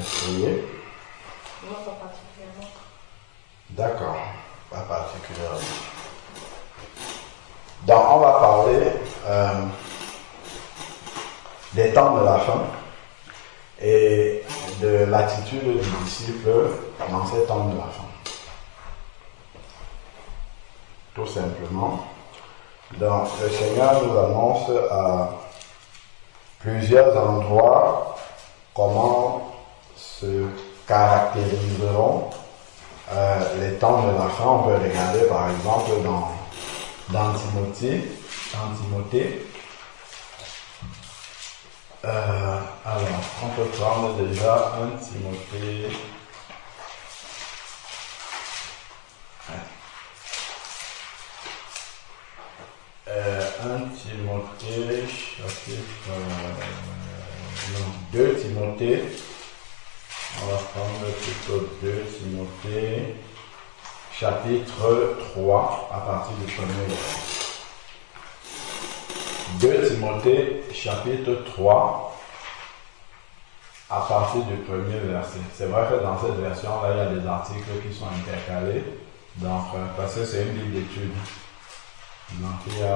Essayez. Non, pas particulièrement. D'accord, pas particulièrement. Donc, on va parler des temps de la fin et de l'attitude du disciple dans ces temps de la fin. Tout simplement. Donc, le Seigneur nous annonce à plusieurs endroits comment se caractériseront les temps de la fin. On peut regarder par exemple dans Timothée. Alors, on peut prendre déjà 1 Timothée. 2 Timothée. On va prendre plutôt 2 Timothée, chapitre 3, à partir du premier verset. 2 Timothée, chapitre 3, à partir du premier verset. C'est vrai que dans cette version-là, il y a des articles qui sont intercalés, donc, parce que c'est une Bible d'études. Donc, il y a...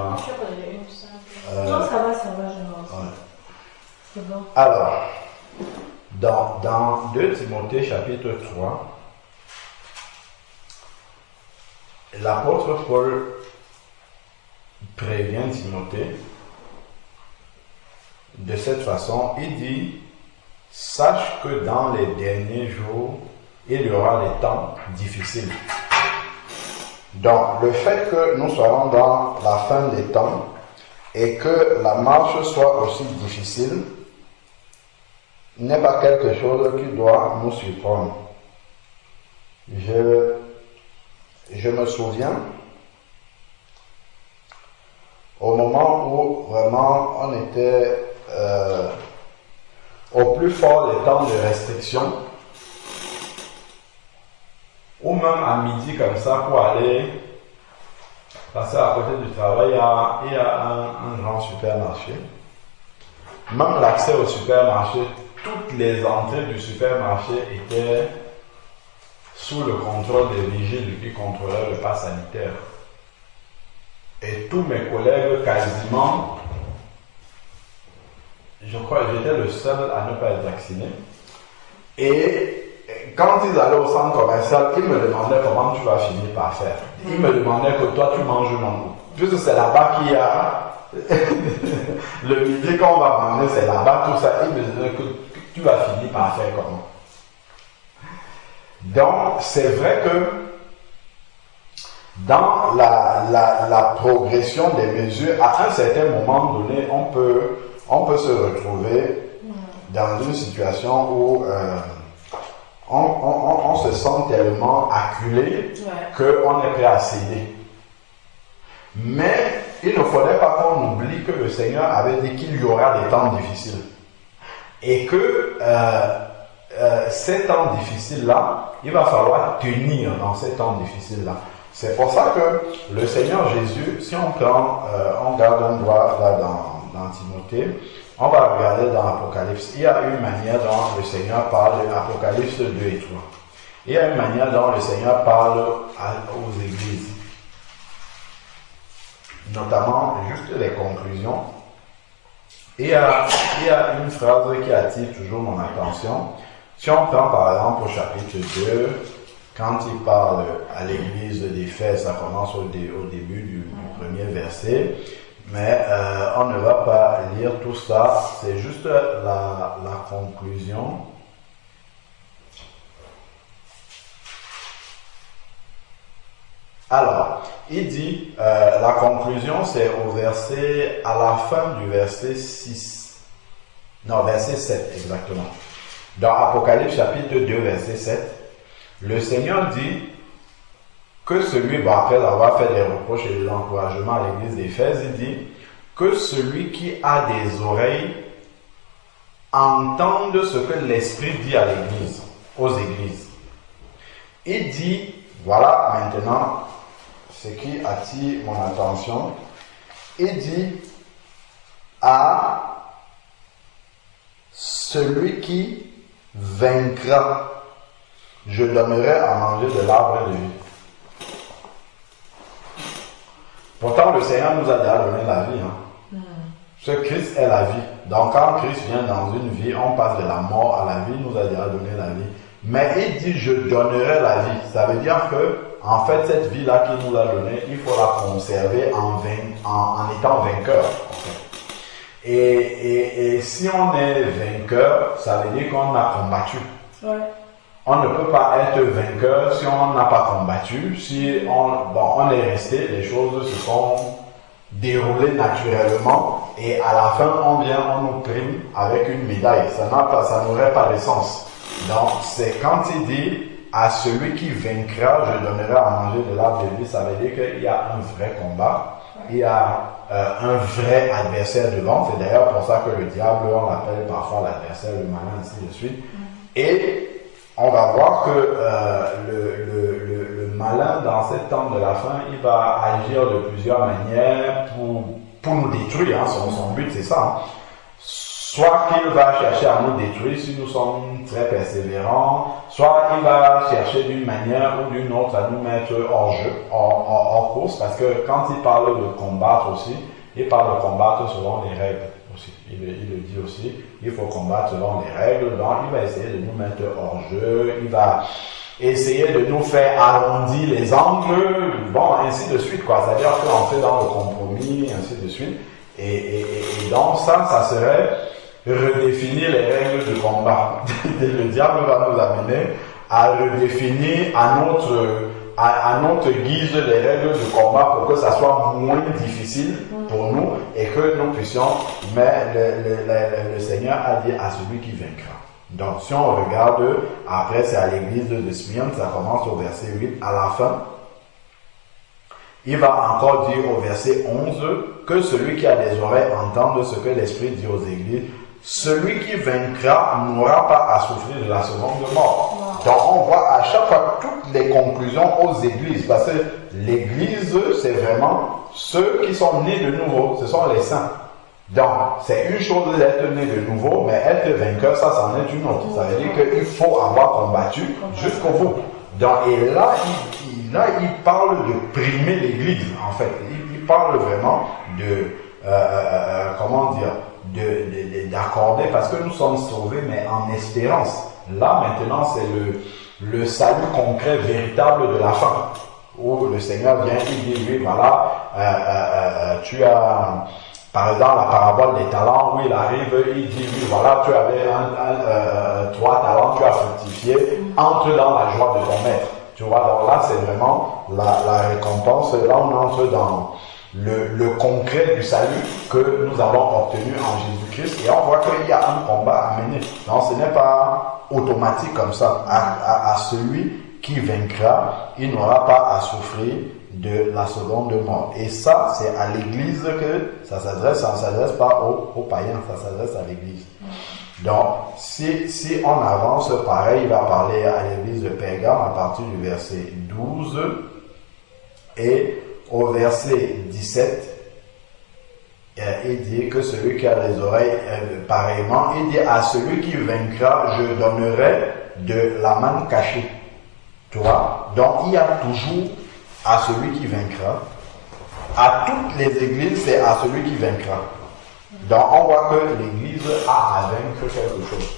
Non, ça va, je m'en ouais. C'est bon. Alors, dans 2 Timothée chapitre 3, l'apôtre Paul prévient Timothée de cette façon. Il dit, sache que dans les derniers jours, il y aura des temps difficiles. Donc, le fait que nous soyons dans la fin des temps et que la marche soit aussi difficile n'est pas quelque chose qui doit nous surprendre. Je me souviens au moment où vraiment on était au plus fort des temps de restriction, ou même à midi comme ça pour aller passer à côté du travail, il y a un grand supermarché. Même l'accès au supermarché, toutes les entrées du supermarché étaient sous le contrôle des vigiles qui contrôlaient le pass sanitaire. Et tous mes collègues, quasiment, je crois que j'étais le seul à ne pas être vacciné. Et quand ils allaient au centre commercial, ils me demandaient comment tu vas finir par faire. Ils me demandaient que toi tu manges non. Puisque c'est là-bas qu'il y a le midi qu'on va manger, c'est là-bas, tout ça. Ils me disaient que tu vas finir par faire comment. Donc, c'est vrai que dans la progression des mesures, à un certain moment donné, on peut se retrouver dans une situation où on se sent tellement acculé qu'on est prêt à céder. Mais il ne faudrait pas qu'on oublie que le Seigneur avait dit qu'il y aura des temps difficiles. Et que ces temps difficiles-là, il va falloir tenir dans ces temps difficiles-là. C'est pour ça que le Seigneur Jésus, si on prend, on garde un doigt là dans Timothée, on va regarder dans l'Apocalypse. Il y a une manière dont le Seigneur parle de l'Apocalypse 2 et 3. Il y a une manière dont le Seigneur parle aux églises. Notamment, juste les conclusions. Il y a une phrase qui attire toujours mon attention. Si on prend par exemple au chapitre 2, quand il parle à l'église d'Éphèse, ça commence au début du premier verset. Mais on ne va pas lire tout ça, c'est juste la conclusion. Alors, il dit, la conclusion c'est à la fin du verset 6. Non, verset 7 exactement. Dans Apocalypse chapitre 2, verset 7, le Seigneur dit que celui, après avoir fait des reproches et de l'encouragement à l'église d'Éphèse, il dit que celui qui a des oreilles entende ce que l'Esprit dit à l'église, aux églises. Il dit, voilà maintenant ce qui attire mon attention, il dit à celui qui vaincra, je donnerai à manger de l'arbre de vie. Pourtant, le Seigneur nous a déjà donné la vie. Ce Christ est la vie. Donc, quand Christ vient dans une vie, on passe de la mort à la vie, il nous a déjà donné la vie. Mais il dit, je donnerai la vie. Ça veut dire que, en fait, cette vie-là qu'il nous a donnée, il faut la conserver en étant vainqueur. En fait. Et si on est vainqueur, ça veut dire qu'on a combattu. Ouais. On ne peut pas être vainqueur si on n'a pas combattu. Si on est resté, les choses se sont déroulées naturellement et à la fin on nous prime avec une médaille. Ça n'aurait pas de sens. Donc c'est quand il dit à celui qui vaincra, je donnerai à manger de l'arbre de vie, ça veut dire qu'il y a un vrai combat, il y a un vrai adversaire devant. C'est d'ailleurs pour ça que le diable, on l'appelle parfois l'adversaire, le malin, ainsi de suite. Et on va voir que le malin, dans cette temps de la fin, il va agir de plusieurs manières pour nous détruire. Hein. Son but, c'est ça. Hein. Soit qu'il va chercher à nous détruire si nous sommes très persévérants, soit il va chercher d'une manière ou d'une autre à nous mettre hors jeu, hors course, parce que quand il parle de combattre aussi, il parle de combattre selon les règles aussi. Il le dit aussi, il faut combattre selon les règles, donc il va essayer de nous mettre hors jeu, il va essayer de nous faire arrondir les angles, bon, ainsi de suite, quoi. C'est-à-dire qu'on fait dans le compromis, ainsi de suite. Et donc ça serait redéfinir les règles du combat. Le diable va nous amener à redéfinir à notre guise les règles du combat pour que ça soit moins difficile pour nous et que nous puissions, mais le Seigneur a dit à celui qui vaincra. Donc si on regarde, après c'est à l'église de Smyrne, ça commence au verset 8, à la fin, il va encore dire au verset 11 que celui qui a des oreilles entende ce que l'Esprit dit aux églises. Celui qui vaincra n'aura pas à souffrir de la seconde mort. Donc on voit à chaque fois toutes les conclusions aux églises, parce que l'église c'est vraiment ceux qui sont nés de nouveau, ce sont les saints. Donc c'est une chose d'être né de nouveau, mais être vainqueur, ça c'en est une autre. Ça veut dire qu'il faut avoir combattu jusqu'au bout. Donc, et là il parle de primer l'église en fait. Il parle vraiment de comment dire, d'accorder, parce que nous sommes sauvés mais en espérance. Là maintenant c'est le salut concret véritable de la fin, où le Seigneur vient, il dit oui voilà, tu as par exemple la parabole des talents, où il arrive, il dit oui voilà, tu avais 3 talents, tu as fructifié, entre dans la joie de ton maître. Tu vois, donc là c'est vraiment la récompense. Là on entre dans le concret du salut que nous avons obtenu en Jésus-Christ, et on voit qu'il y a un combat à mener. Donc ce n'est pas automatique comme ça. À celui qui vaincra, il n'aura pas à souffrir de la seconde mort. Et ça, c'est à l'église que ça s'adresse. Ça ne s'adresse pas aux païens, ça s'adresse à l'église. Donc, si on avance, pareil, il va parler à l'église de Pergame à partir du verset 12 et au verset 17, il dit que celui qui a les oreilles, pareillement, il dit à celui qui vaincra, je donnerai de la manne cachée. Tu vois? Donc, il y a toujours à celui qui vaincra. À toutes les églises, c'est à celui qui vaincra. Donc, on voit que l'église a à vaincre quelque chose.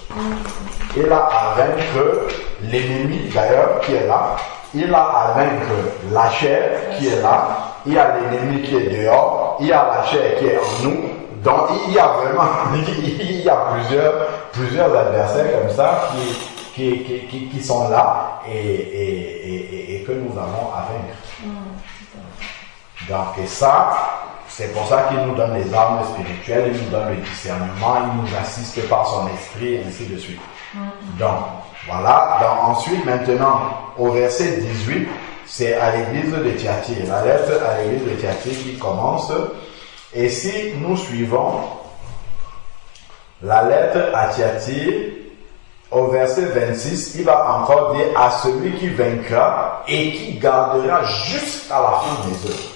Il a à vaincre l'ennemi, d'ailleurs, qui est là. Il a à vaincre la chair qui est là. Il y a l'ennemi qui est dehors. Il y a la chair qui est en nous. Donc, il y a vraiment il y a plusieurs adversaires comme ça qui sont là et que nous avons à vaincre. Donc, et ça, c'est pour ça qu'il nous donne les armes spirituelles, il nous donne le discernement, il nous assiste par son esprit, et ainsi de suite. Donc, voilà. Donc, ensuite, maintenant, au verset 18, c'est à l'église de Thyatire. La lettre à l'église de Thyatire qui commence. Et si nous suivons la lettre à Thyatire, au verset 26, il va encore dire à celui qui vaincra et qui gardera jusqu'à la fin des œuvres.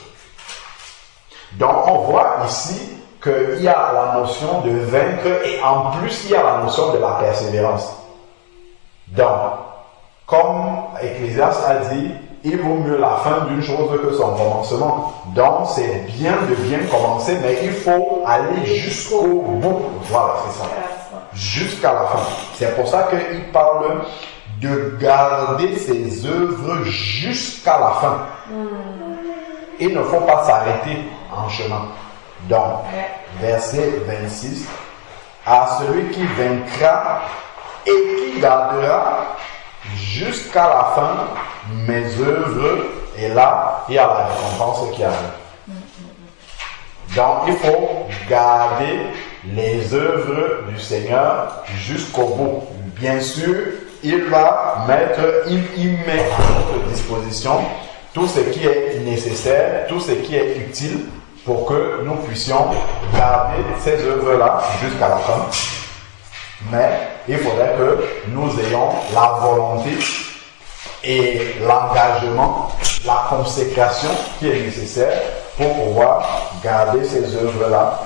Donc on voit ici qu'il y a la notion de vaincre et en plus il y a la notion de la persévérance. Donc, comme Ecclésiaste a dit, il vaut mieux la fin d'une chose que son commencement. Donc, c'est bien de bien commencer, mais il faut aller jusqu'au bout. Voilà, c'est ça. Jusqu'à la fin. C'est pour ça qu'il parle de garder ses œuvres jusqu'à la fin. Il ne faut pas s'arrêter en chemin. Donc, verset 26, à celui qui vaincra et qui gardera jusqu'à la fin mes œuvres, et là, il y a la récompense qui arrive. Donc, il faut garder les œuvres du Seigneur jusqu'au bout. Bien sûr, il met à notre disposition tout ce qui est nécessaire, tout ce qui est utile pour que nous puissions garder ces œuvres-là jusqu'à la fin. Mais il faudrait que nous ayons la volonté et l'engagement, la consécration qui est nécessaire pour pouvoir garder ces œuvres-là.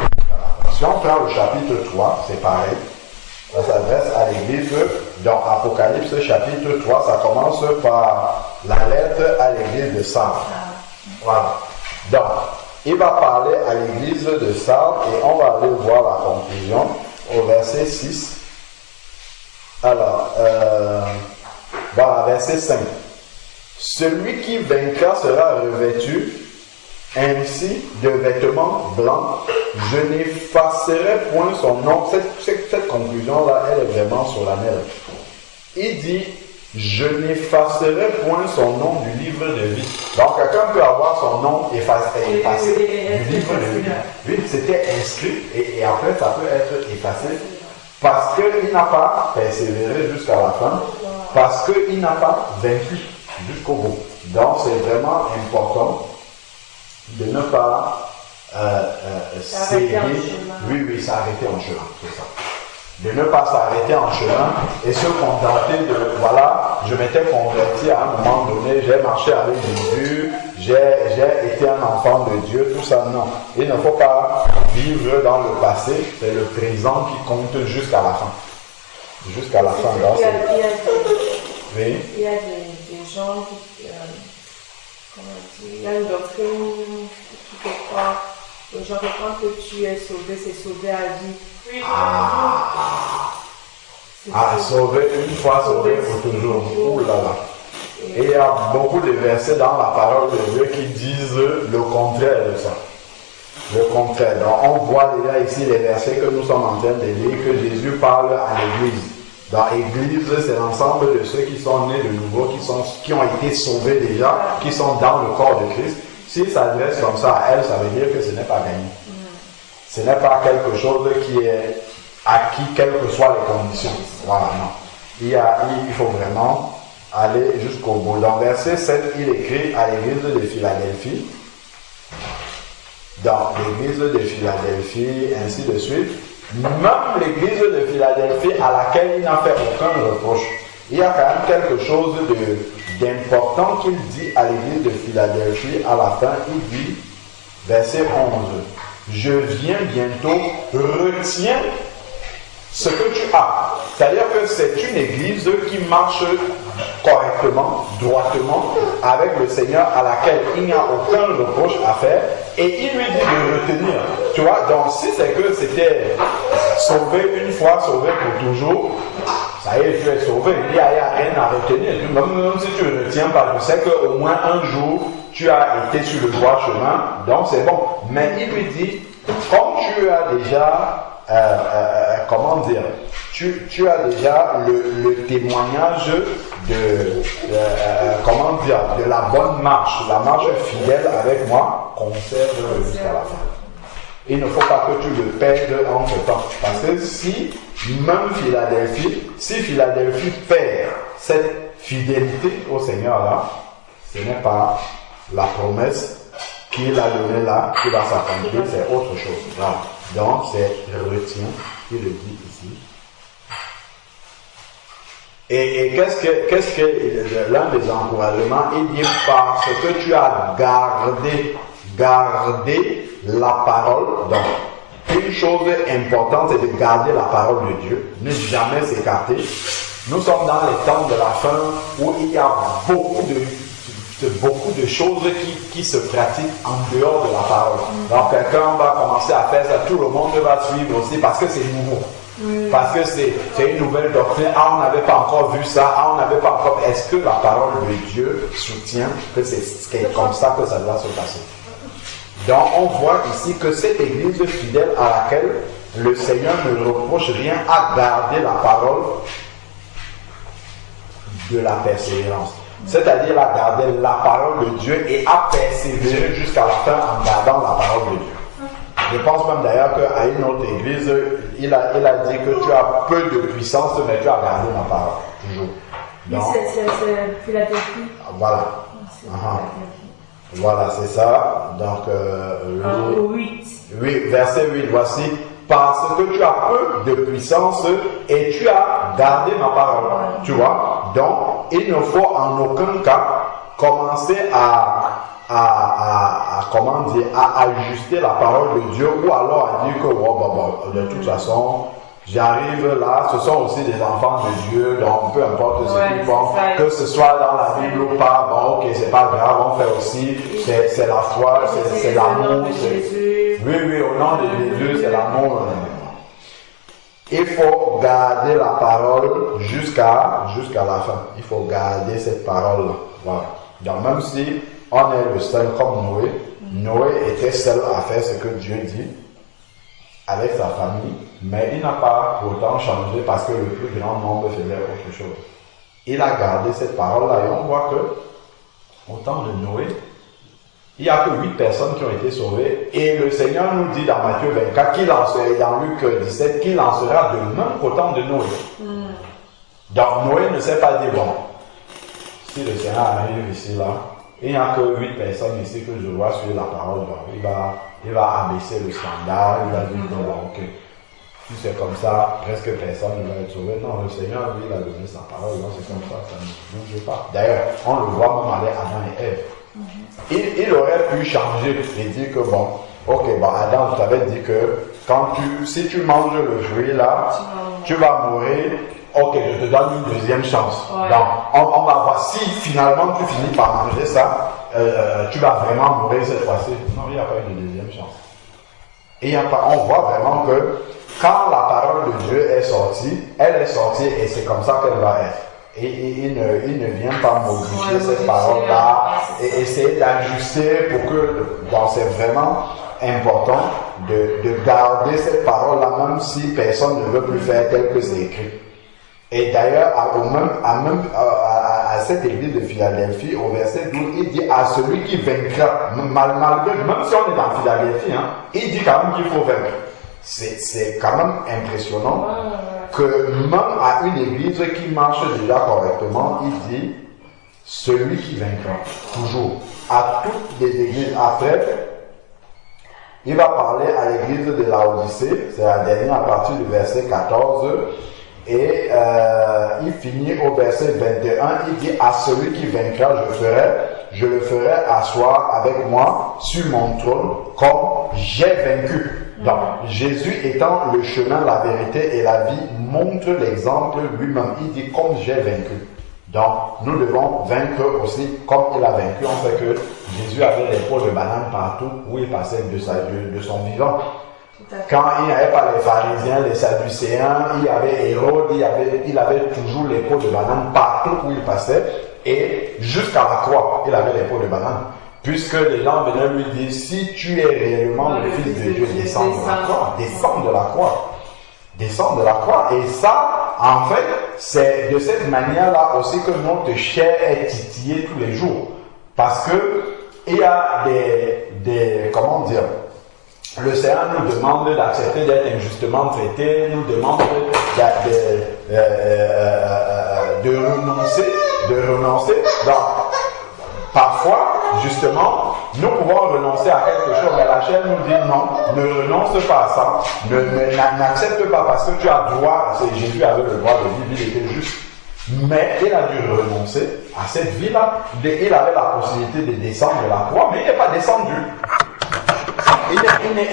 Si on prend le chapitre 3, c'est pareil. Ça s'adresse à l'église. Dans Apocalypse chapitre 3, ça commence par la lettre à l'église de Sardes. Voilà. Donc, il va parler à l'église de Sardes et on va aller voir la conclusion au verset 6. Alors, voilà, verset 5. Celui qui vaincra sera revêtu ainsi de vêtements blancs. Je n'effacerai point son nom. Cette conclusion-là, elle est vraiment solennelle. Il dit, je n'effacerai point son nom du livre de vie. Donc, quelqu'un peut avoir son nom effacé du livre de vie. Oui, c'était inscrit et après, ça peut être effacé. Parce qu'il n'a pas persévéré jusqu'à la fin, parce qu'il n'a pas vaincu jusqu'au bout. Donc c'est vraiment important de ne pas s'arrêter en chemin, c'est ça. De ne pas s'arrêter en chemin et se contenter de, voilà, je m'étais converti à un moment donné, j'ai marché avec Jésus, j'ai été un enfant de Dieu, tout ça, non. Il ne faut pas vivre dans le passé, c'est le présent qui compte jusqu'à la fin. Jusqu'à la fin. Donc, il y a des gens qui, il y a une doctrine qui fait croire, les gens qui croient que tu es sauvé, c'est sauvé à vie. Sauvé une fois, sauvé pour toujours. Ouh là là. Et il y a beaucoup de versets dans la parole de Dieu qui disent le contraire de ça. Le contraire. Donc on voit déjà ici les versets que nous sommes en train de lire, que Jésus parle à l'Église. Dans l'Église, c'est l'ensemble de ceux qui sont nés de nouveau, qui ont été sauvés déjà, qui sont dans le corps de Christ. S'il s'adresse comme ça à elle, ça veut dire que ce n'est pas gagné. Ce n'est pas quelque chose qui est acquis, quelles que soient les conditions. Voilà, non. Il faut vraiment aller jusqu'au bout. Dans verset 7, il écrit à l'église de Philadelphie. Dans l'église de Philadelphie, ainsi de suite. Même l'église de Philadelphie à laquelle il n'a fait aucun reproche. Il y a quand même quelque chose d'important qu'il dit à l'église de Philadelphie à la fin. Il dit, verset 11, je viens bientôt, retiens ce que tu as. C'est-à-dire que c'est une église qui marche correctement, droitement, avec le Seigneur, à laquelle il n'y a aucun reproche à faire, et il lui dit de retenir. Tu vois, donc si c'est que c'était sauvé une fois, sauvé pour toujours, ça y est, tu es sauvé, il n'y a rien à retenir. Même si tu ne retiens pas, tu sais qu'au moins un jour, tu as été sur le droit chemin, donc c'est bon. Mais il lui dit, comme tu as déjà, comment dire, tu as déjà le témoignage de la bonne marche, la marche fidèle avec moi, conserve jusqu'à la fin. Il ne faut pas que tu le perdes entre temps. Parce que si Philadelphie perd cette fidélité au Seigneur là, ce n'est pas la promesse qu'il a donnée là, qui va s'accomplir, c'est autre chose. Voilà. Donc c'est retiens, il le dit ici. Et qu'est-ce que l'un des encouragements, il dit parce que tu as gardé la parole, donc tu une chose importante, c'est de garder la parole de Dieu, ne jamais s'écarter. Nous sommes dans les temps de la fin où il y a beaucoup de choses qui se pratiquent en dehors de la parole. Donc quelqu'un va commencer à faire ça, tout le monde va suivre aussi parce que c'est nouveau. Parce que c'est une nouvelle doctrine. Ah, on n'avait pas encore vu ça. Ah, on n'avait pas encore. Est-ce que la parole de Dieu soutient que c'est comme ça que ça doit se passer? Donc on voit ici que cette église fidèle à laquelle le Seigneur ne reproche rien à garder la parole de la persévérance. C'est-à-dire à garder la parole de Dieu et à persévérer jusqu'à la fin en gardant la parole de Dieu. Je pense même d'ailleurs qu'à une autre église, il a dit que tu as peu de puissance, mais tu as gardé ma parole, toujours. Donc, c'est Philadelphie. Voilà. Voilà, c'est ça. Donc, 8, verset 8, voici. Parce que tu as peu de puissance et tu as gardé ma parole. Tu vois? Donc, il ne faut en aucun cas commencer à ajuster la parole de Dieu ou alors à dire que de toute façon j'arrive là, ce sont aussi des enfants de Dieu, donc peu importe ce qu'ils font, que ce soit dans la Bible ou pas, bon ok, c'est pas grave, on fait aussi, c'est la foi, c'est l'amour, oui, au nom de Jésus, c'est l'amour. Il faut garder la parole jusqu'à la fin. Il faut garder cette parole-là. Voilà. Donc même si on est le seul comme Noé, Noé était seul à faire ce que Dieu dit avec sa famille, mais il n'a pas pourtant changé parce que le plus grand nombre faisait autre chose. Il a gardé cette parole-là et on voit que au temps de Noé, il n'y a que 8 personnes qui ont été sauvées et le Seigneur nous dit dans Matthieu 24 qu'il en sera, dans Luc 17, qu'il en sera de même qu'au temps de Noé. Donc Noé ne s'est pas dit, bon, si le Seigneur arrive ici, là, il n'y a que 8 personnes ici que je vois suivre la parole. Il va abaisser le standard, il va dire que ok, si c'est comme ça, presque personne ne va être sauvé. Non, le Seigneur, lui, il a donné sa parole, non, c'est comme ça ne bouge pas. D'ailleurs, on le voit même avec Adam et Ève. Il aurait pu changer et dire que bon, ok, Adam, je t'avais dit que si tu manges le fruit là, tu vas mourir. Ok, je te donne une deuxième chance. Donc, on va voir si finalement tu finis par manger ça, tu vas vraiment mourir cette fois-ci. Non, il n'y a pas une deuxième chance. Et on voit vraiment que quand la parole de Dieu est sortie, elle est sortie et c'est comme ça qu'elle va être. Et il ne vient pas modifier cette parole-là et essayer d'ajuster pour que, donc c'est vraiment important de garder cette parole-là, même si personne ne veut plus faire tel que c'est écrit. Et d'ailleurs, à cette église de Philadelphie, au verset 12, il dit à celui qui vaincra, malgré, même si on est dans Philadelphie, il dit quand même qu'il faut vaincre. C'est quand même impressionnant que même à une église qui marche déjà correctement, il dit celui qui vaincra, toujours. À toutes les églises. Après, il va parler à l'église de Laodicée, c'est la dernière à partir du verset 14. Et il finit au verset 21, il dit à celui qui vaincra, je le ferai asseoir avec moi sur mon trône comme j'ai vaincu. Donc Jésus étant le chemin, la vérité et la vie montre l'exemple lui-même. Il dit comme j'ai vaincu. Donc nous devons vaincre aussi comme il a vaincu. On sait que Jésus avait les peaux de banane partout où il passait de son vivant. Quand il n'y avait pas les pharisiens, les sadducéens, il y avait Hérode, il avait toujours les peaux de banane partout où il passait, et jusqu'à la croix, il avait les peaux de banane. Puisque les gens venaient lui dire, si tu es réellement le Fils de Dieu, descends de la croix, descends de la croix, descends de la croix. Et ça, en fait, c'est de cette manière-là aussi que notre chair est titillée tous les jours. Parce que il y a comment dire, le Seigneur nous demande d'accepter d'être injustement traité, nous demande de renoncer. Donc, parfois, justement, nous pouvons renoncer à quelque chose, mais la chair nous dit non, ne renonce pas à ça, n'accepte pas parce que tu as droit, Jésus avait le droit de vivre, il était juste. Mais il a dû renoncer à cette vie-là. Il avait la possibilité de descendre de la croix, mais il n'est pas descendu.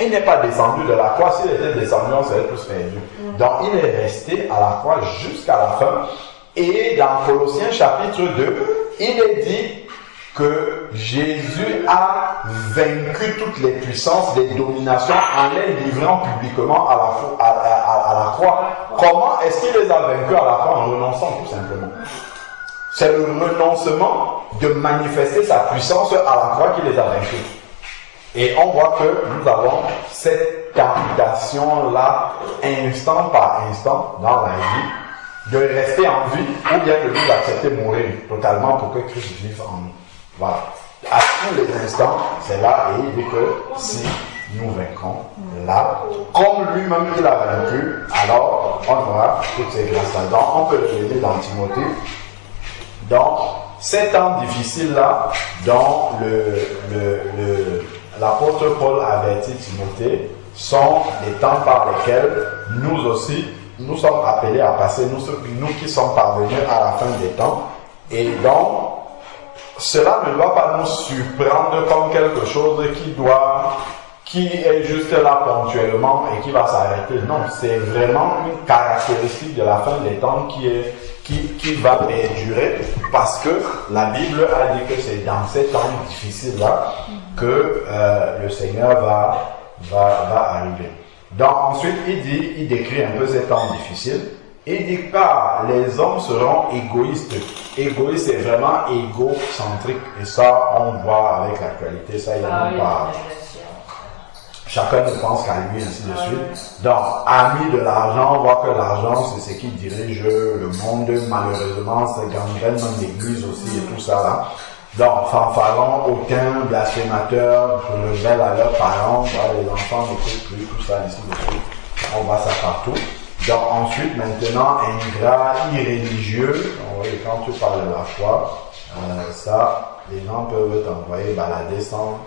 il n'est pas descendu de la croix. S'il était descendu, on serait tous perdus. Donc il est resté à la croix jusqu'à la fin. Et dans Colossiens chapitre 2, il est dit que Jésus a vaincu toutes les puissances des dominations en les livrant publiquement à la croix. Comment est-ce qu'il les a vaincus à la croix? En renonçant tout simplement. C'est le renoncement de manifester sa puissance à la croix qui les a vaincus. Et on voit que nous avons cette tentation-là, instant par instant, dans la vie, de rester en vie ou bien de nous accepter mourir totalement pour que Christ vive en nous. Voilà. À tous les instants, c'est là, et il dit que si nous vaincrons là, comme lui-même il a vaincu, alors on aura toutes ces grâces-là. Donc on peut le lire dans Timothée. Donc, ces temps difficiles-là, dont l'apôtre Paul avertit Timothée, sont les temps par lesquels nous aussi, nous sommes appelés à passer, nous qui sommes parvenus à la fin des temps. Et donc, cela ne doit pas nous surprendre comme quelque chose qui est juste là ponctuellement et qui va s'arrêter. Non, c'est vraiment une caractéristique de la fin des temps qui va perdurer, parce que la Bible a dit que c'est dans ces temps difficiles-là que le Seigneur va arriver. Donc ensuite, il décrit un peu ces temps difficiles. Il dit pas les hommes seront égoïstes. Égoïste, c'est vraiment égocentrique. Et ça, on voit avec l'actualité, ça, il n'y a même pas. Chacun ne pense qu'à lui, ainsi de suite. Donc, amis de l'argent, on voit que l'argent, c'est ce qui dirige le monde. Malheureusement, c'est gangrène dans l'église aussi et tout ça là. Donc, fanfarons, hautains, blasphémateurs, rebelles à leurs parents, voilà, les enfants n'écoutent plus, tout ça, ainsi de suite. On voit ça partout. Donc, ensuite, maintenant, ingrat, irréligieux. Oui, quand tu parles de la foi, ça, les gens peuvent t'envoyer balader sans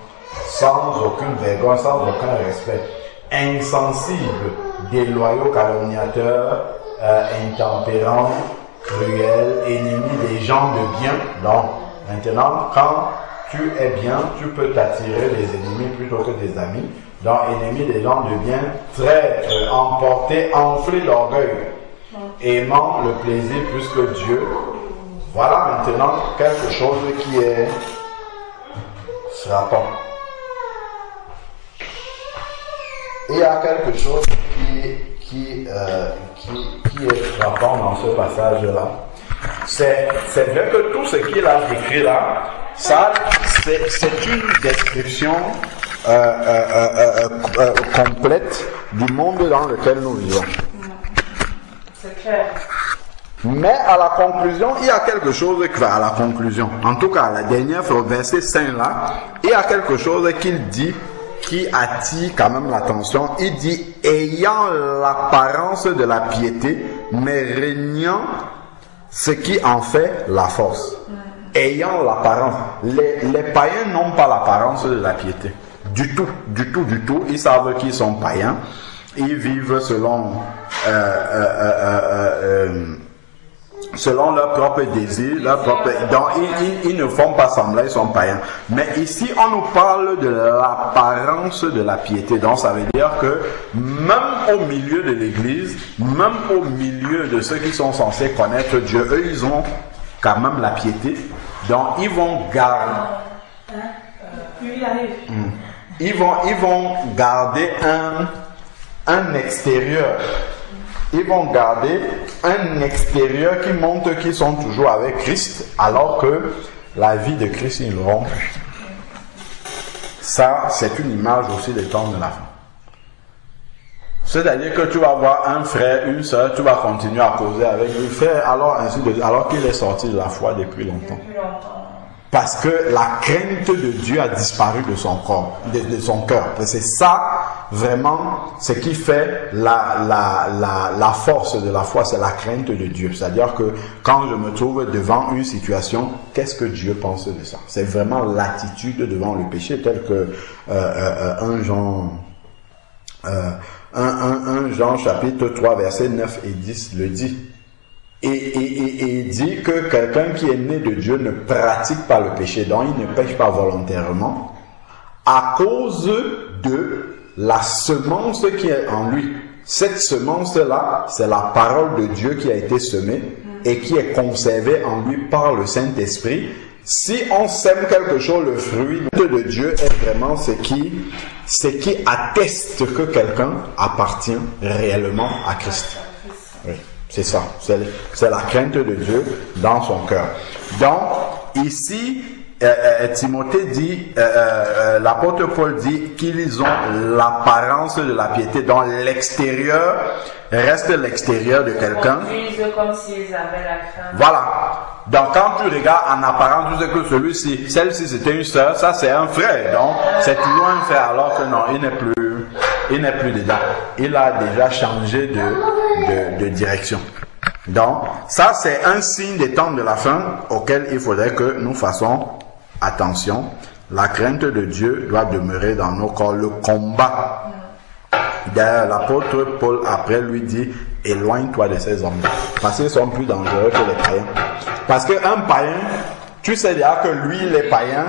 aucune vergogne, sans aucun respect. Insensible, déloyaux, calomniateurs, intempérants, cruels, ennemis des gens de bien. Donc, maintenant, quand tu es bien, tu peux t'attirer des ennemis plutôt que des amis. Donc, ennemis des gens de bien, traîtres, emportés, enflés d'orgueil, aimant le plaisir plus que Dieu. Voilà maintenant quelque chose qui est frappant. Il y a quelque chose qui est frappant dans ce passage-là. C'est vrai que tout ce qu'il a décrit là, ça, c'est une description complète du monde dans lequel nous vivons. C'est clair. Mais à la conclusion, il y a quelque chose qui va à la conclusion. En tout cas, la dernière fois, au verset 5 là, il y a quelque chose qu'il dit qui attire quand même l'attention. Il dit, ayant l'apparence de la piété, mais régnant ce qui en fait la force. Ayant l'apparence. Les païens n'ont pas l'apparence de la piété. Du tout. Ils savent qu'ils sont païens. Ils vivent selon leur propre désir, donc ils ne font pas semblant, ils sont païens. Mais ici, on nous parle de l'apparence de la piété. Donc ça veut dire que même au milieu de l'église, même au milieu de ceux qui sont censés connaître Dieu, eux, ils ont quand même la piété. Donc ils vont garder. Ils vont garder un extérieur. Ils vont garder un extérieur qui montre qu'ils sont toujours avec Christ, alors que la vie de Christ, ils l'auront plus. Ça, c'est une image aussi des temps de la fin. C'est-à-dire que tu vas voir un frère, une soeur, tu vas continuer à causer avec lui, frère, alors qu'il est sorti de la foi depuis longtemps. Parce que la crainte de Dieu a disparu de son corps, de son cœur. C'est ça, vraiment, ce qui fait la force de la foi, c'est la crainte de Dieu. C'est-à-dire que quand je me trouve devant une situation, qu'est-ce que Dieu pense de ça? C'est vraiment l'attitude devant le péché, tel que 1 Jean chapitre 3, versets 9 et 10 le dit. Et il dit que quelqu'un qui est né de Dieu ne pratique pas le péché, donc il ne pêche pas volontairement à cause de la semence qui est en lui. Cette semence-là, c'est la parole de Dieu qui a été semée et qui est conservée en lui par le Saint-Esprit. Si on sème quelque chose, le fruit de Dieu est vraiment ce qui atteste que quelqu'un appartient réellement à Christ. Oui, c'est ça. C'est la crainte de Dieu dans son cœur. Donc, ici, Timothée dit, l'apôtre Paul dit qu'ils ont l'apparence de la piété. Dans l'extérieur, reste l'extérieur de quelqu'un. Comme s'ils avaient la crainte. Voilà. Donc quand tu regardes en apparence, tu sais que celle-ci c'était une sœur, ça c'est un frère. Donc c'est toujours un frère, alors que non, il n'est plus dedans. Il a déjà changé de direction. Donc ça c'est un signe des temps de la fin auquel il faudrait que nous fassions attention. La crainte de Dieu doit demeurer dans nos corps. Le combat. D'ailleurs, l'apôtre Paul après lui dit: éloigne-toi de ces hommes-là, parce qu'ils sont plus dangereux que les païens. Parce qu'un païen, tu sais déjà que lui, il est païen,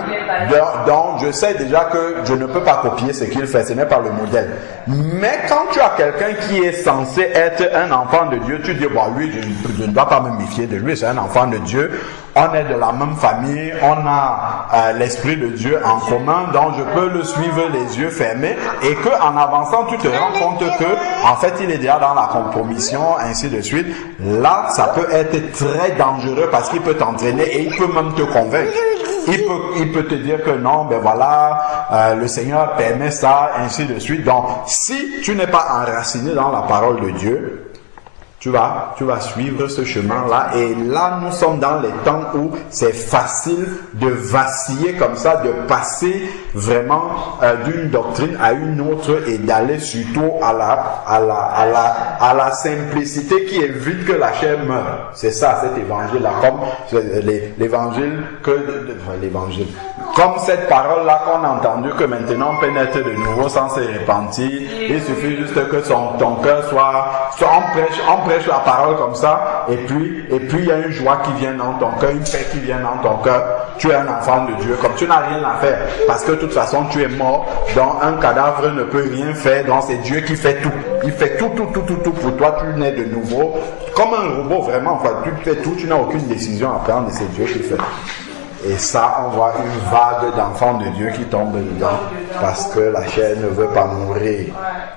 donc je sais déjà que je ne peux pas copier ce qu'il fait, ce n'est pas le modèle. Mais quand tu as quelqu'un qui est censé être un enfant de Dieu, tu dis: bon, lui, je ne dois pas me méfier de lui, c'est un enfant de Dieu. On est de la même famille, on a l'Esprit de Dieu en commun, donc je peux le suivre les yeux fermés, et que en avançant, tu te rends compte que, en fait, il est déjà dans la compromission, ainsi de suite. Là, ça peut être très dangereux parce qu'il peut t'entraîner et il peut même te convaincre. Il peut te dire que non, ben voilà, le Seigneur permet ça, ainsi de suite. Donc, si tu n'es pas enraciné dans la parole de Dieu, tu vas suivre ce chemin-là. Et là, nous sommes dans les temps où c'est facile de vaciller comme ça, de passer vraiment d'une doctrine à une autre et d'aller surtout à la simplicité qui évite que la chair meure. C'est ça, cet évangile-là. Comme l'évangile, comme cette parole-là qu'on a entendue, que maintenant on peut naître de nouveau sans se repentir. Il suffit juste que ton cœur soit on prêche la parole comme ça, et puis il y a une joie qui vient dans ton cœur, une paix qui vient dans ton cœur. Tu es un enfant de Dieu, comme tu n'as rien à faire, parce que de toute façon tu es mort, donc un cadavre ne peut rien faire, donc c'est Dieu qui fait tout. Il fait tout pour toi, tu nais de nouveau, comme un robot vraiment, enfin, tu fais tout, tu n'as aucune décision à prendre, et c'est Dieu qui fait. Et ça, on voit une vague d'enfants de Dieu qui tombent dedans parce que la chair ne veut pas mourir.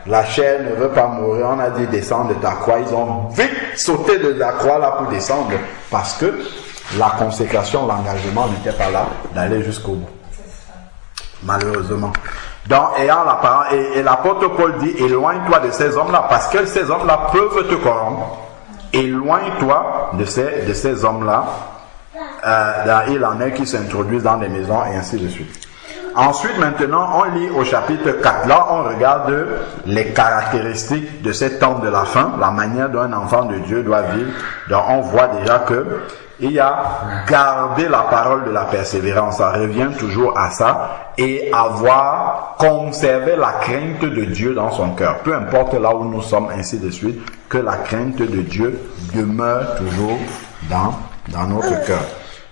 La chair ne veut pas mourir. On a dit: descends de ta croix. Ils ont vite sauté de la croix là pour descendre parce que la consécration, l'engagement n'était pas là d'aller jusqu'au bout. Malheureusement. Donc, ayant la parole, et l'apôtre Paul dit: éloigne-toi de ces hommes-là, parce que ces hommes-là peuvent te corrompre. Éloigne-toi de ces hommes-là. Il en est qui s'introduisent dans les maisons et ainsi de suite. Ensuite, maintenant, on lit au chapitre 4. Là, on regarde les caractéristiques de cet homme de la fin, la manière dont un enfant de Dieu doit vivre. Donc, on voit déjà que il y a garder la parole de la persévérance. Ça revient toujours à ça. Et avoir conservé la crainte de Dieu dans son cœur. Peu importe là où nous sommes, ainsi de suite, que la crainte de Dieu demeure toujours dans notre cœur.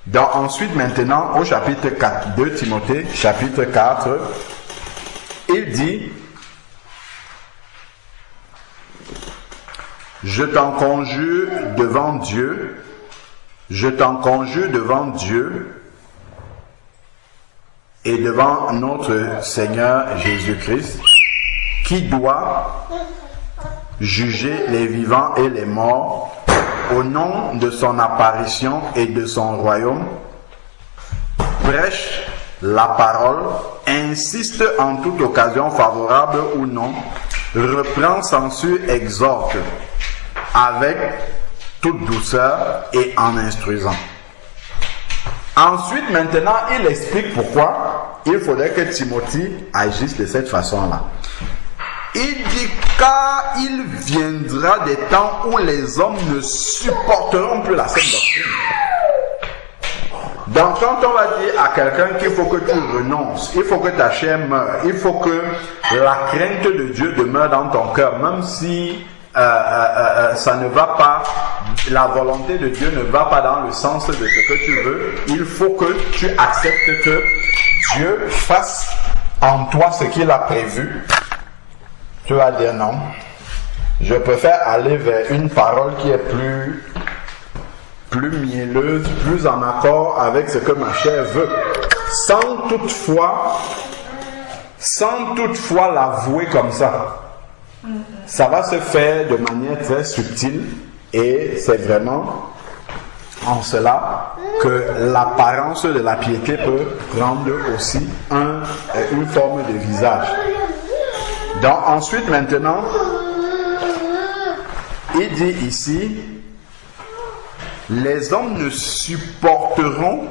Donc ensuite, maintenant, au chapitre 4, 2 Timothée, chapitre 4, il dit: je t'en conjure devant Dieu et devant notre Seigneur Jésus-Christ, qui doit juger les vivants et les morts au nom de son apparition et de son royaume. Prêche la parole, insiste en toute occasion, favorable ou non, reprend, censure, exhorte avec toute douceur et en instruisant. Ensuite, maintenant, il explique pourquoi il faudrait que Timothée agisse de cette façon-là. Il dit: car il viendra des temps où les hommes ne supporteront plus la saine doctrine. Donc quand on va dire à quelqu'un qu'il faut que tu renonces, il faut que ta chair meure, il faut que la crainte de Dieu demeure dans ton cœur, même si ça ne va pas, la volonté de Dieu ne va pas dans le sens de ce que tu veux, il faut que tu acceptes que Dieu fasse en toi ce qu'il a prévu, tu vas dire non. Je préfère aller vers une parole qui est plus mielleuse, plus en accord avec ce que ma chair veut, sans toutefois l'avouer comme ça. Ça va se faire de manière très subtile et c'est vraiment en cela que l'apparence de la piété peut prendre aussi une forme de visage. Donc ensuite maintenant, il dit ici, les hommes ne supporteront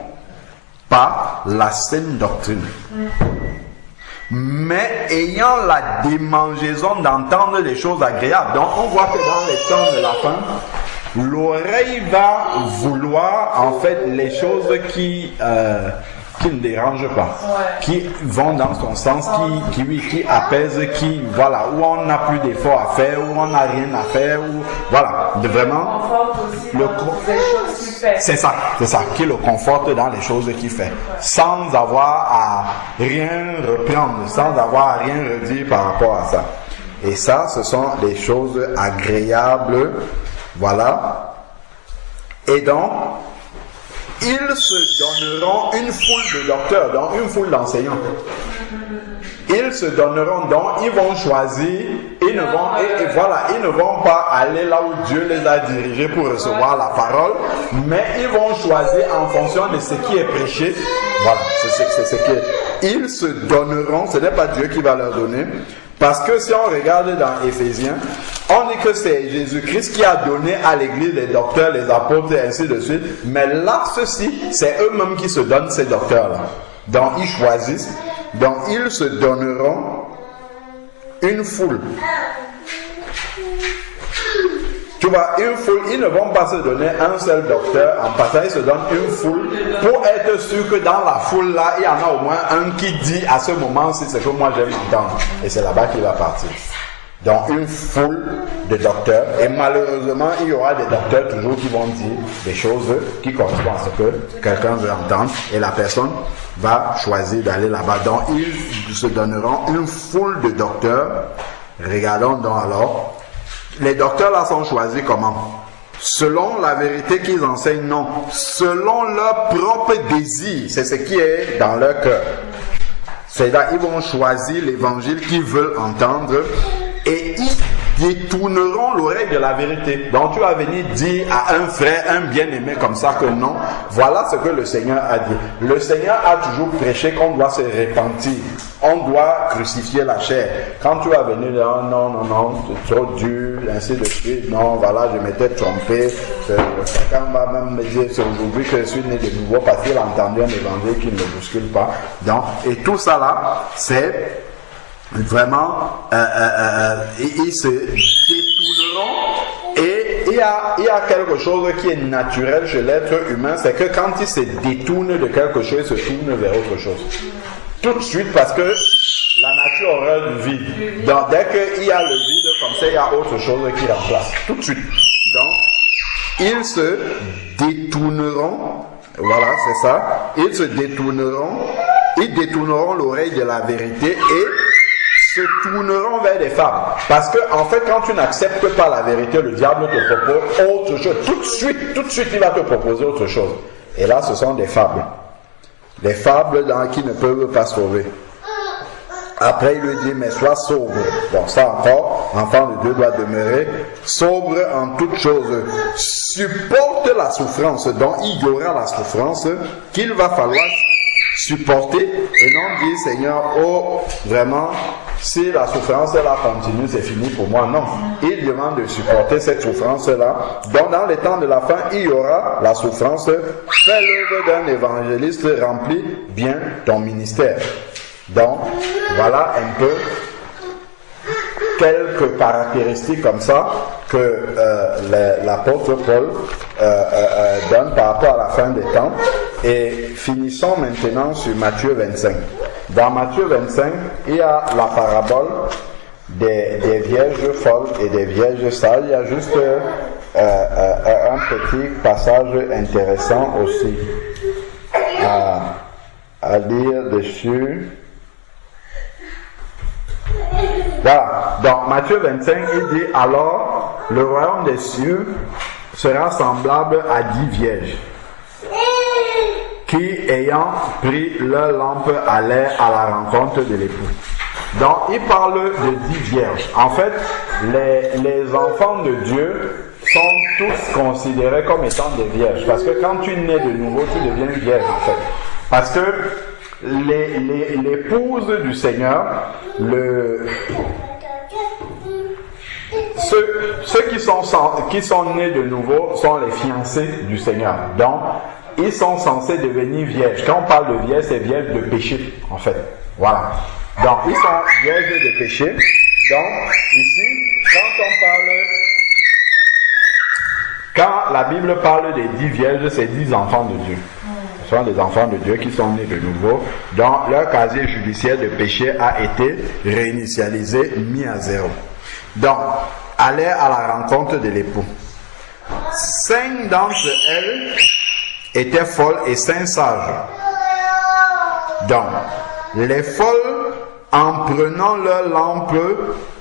pas la saine doctrine, mais ayant la démangeaison d'entendre des choses agréables. Donc on voit que dans les temps de la fin, l'oreille va vouloir en fait les choses qui ne dérangent pas, qui vont dans son sens, qui apaisent, voilà, où on n'a plus d'efforts à faire, où on n'a rien à faire, où, voilà, vraiment, c'est ça, qui le conforte dans les choses qu'il fait, sans avoir à rien reprendre, sans avoir à rien redire par rapport à ça. Et ça, ce sont des choses agréables, voilà. Et donc, ils se donneront une foule de docteurs, donc une foule d'enseignants. Ils se donneront, donc ils vont choisir, ils ne vont pas aller là où Dieu les a dirigés pour recevoir la parole, mais ils vont choisir en fonction de ce qui est prêché. Voilà, c'est ce qui est. Ils se donneront, ce n'est pas Dieu qui va leur donner. Parce que si on regarde dans Éphésiens, on dit que c'est Jésus-Christ qui a donné à l'église les docteurs, les apôtres et ainsi de suite. Mais là, ceux-ci, c'est eux-mêmes qui se donnent ces docteurs-là. Donc ils choisissent. Donc ils se donneront une foule. Tu vois, une foule, ils ne vont pas se donner un seul docteur. En passant, ils se donnent une foule pour être sûr que dans la foule là, il y en a au moins un qui dit à ce moment-ci ce que moi j'aime entendre. Et c'est là-bas qu'il va partir. Donc une foule de docteurs. Et malheureusement, il y aura des docteurs toujours qui vont dire des choses qui correspondent à ce que quelqu'un veut entendre. Et la personne va choisir d'aller là-bas. Donc ils se donneront une foule de docteurs. Regardons donc alors. Les docteurs là sont choisis comment? Selon la vérité qu'ils enseignent, non. Selon leur propre désir, c'est ce qui est dans leur cœur. C'est-à-dire, ils vont choisir l'évangile qu'ils veulent entendre et ils détourneront l'oreille de la vérité. Donc tu vas venir dire à un frère, un bien-aimé comme ça que non. Voilà ce que le Seigneur a dit. Le Seigneur a toujours prêché qu'on doit se repentir. On doit crucifier la chair. Quand tu vas venir dire non, c'est trop dur, ainsi de suite, non, voilà, je m'étais trompé. Quelqu'un va même me dire, c'est aujourd'hui que je suis né de nouveau parce qu'il a entendu un évangile qui ne le bouscule pas. Donc, et tout ça là, c'est vraiment, ils se détourneront. Et il y a quelque chose qui est naturel chez l'être humain, c'est que quand il se détourne de quelque chose, il se tourne vers autre chose. Tout de suite, parce que la nature horreur du vide. Donc dès qu'il y a le vide, comme ça, il y a autre chose qui remplace. Tout de suite. Donc, ils se détourneront. Voilà, c'est ça. Ils se détourneront. Ils détourneront l'oreille de la vérité et se tourneront vers des fables. Parce que, en fait, quand tu n'acceptes pas la vérité, le diable te propose autre chose. Tout de suite, il va te proposer autre chose. Et là, ce sont des fables. Des fables qui ne peuvent pas sauver. Après, il lui dit, mais sois sobre. Bon, ça encore, enfant de Dieu doit demeurer sobre en toutes choses. Supporte la souffrance. Donc, il y aura la souffrance qu'il va falloir supporter et non dire, Seigneur, oh, vraiment, si la souffrance là continue, c'est fini pour moi. Non. Il demande de supporter cette souffrance-là. Donc, dans les temps de la fin, il y aura la souffrance. Fais l'œuvre d'un évangéliste, remplis bien ton ministère. Donc, voilà un peu quelques caractéristiques comme ça que l'apôtre Paul donne par rapport à la fin des temps. Et finissons maintenant sur Matthieu 25. Dans Matthieu 25, il y a la parabole des vierges folles et des vierges sages. Il y a juste un petit passage intéressant aussi à lire dessus. Voilà. Donc Matthieu 25, il dit, alors le royaume des cieux sera semblable à 10 vierges qui, ayant pris leur lampe, allaient à la rencontre de l'époux. Donc il parle de 10 vierges. En fait, les enfants de Dieu sont tous considérés comme étant des vierges. Parce que quand tu nais de nouveau, tu deviens une vierge en fait. Parce que l'épouse du Seigneur, ceux qui sont nés de nouveau sont les fiancés du Seigneur. Donc, ils sont censés devenir vierges. Quand on parle de vierge, c'est vierge de péché, en fait. Voilà. Donc, ils sont vierges de péché. Donc, ici, quand la Bible parle des 10 vierges, c'est 10 enfants de Dieu. Ce sont des enfants de Dieu qui sont nés de nouveau, dont leur casier judiciaire de péché a été réinitialisé, mis à zéro. Donc, aller à la rencontre de l'époux. 5 d'entre elles étaient folles et 5 sages. Donc, les folles, en prenant leur lampe,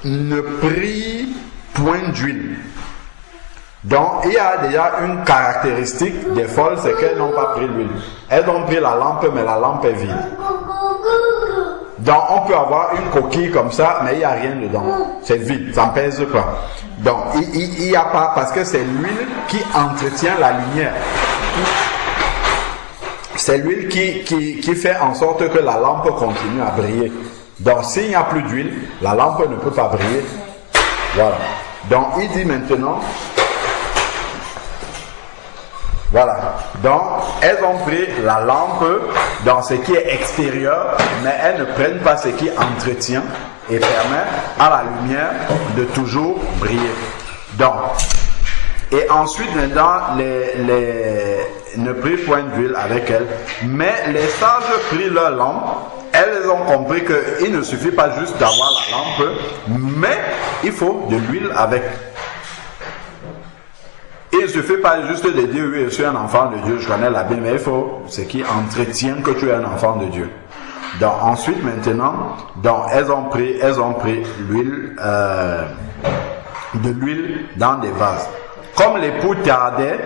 ne prirent point d'huile. Donc, il y a déjà une caractéristique des folles, c'est qu'elles n'ont pas pris l'huile. Elles ont pris la lampe, mais la lampe est vide. Donc, on peut avoir une coquille comme ça, mais il n'y a rien dedans. C'est vide, ça ne pèse pas. Donc, il n'y a pas, parce que c'est l'huile qui entretient la lumière. C'est l'huile qui fait en sorte que la lampe continue à briller. Donc, s'il n'y a plus d'huile, la lampe ne peut pas briller. Voilà. Donc, il dit maintenant... Voilà. Donc, elles ont pris la lampe dans ce qui est extérieur, mais elles ne prennent pas ce qui entretient et permet à la lumière de toujours briller. Donc, et ensuite, maintenant, ne prirent point d'huile avec elles, mais les sages prirent leur lampe. Elles ont compris qu'il ne suffit pas juste d'avoir la lampe, mais il faut de l'huile avec. Il ne suffit pas juste de dire oui, je suis un enfant de Dieu, je connais la Bible, mais il faut ce qui entretient que tu es un enfant de Dieu. Donc ensuite maintenant, donc, elles ont pris l'huile, de l'huile dans des vases. Comme l'époux tardait,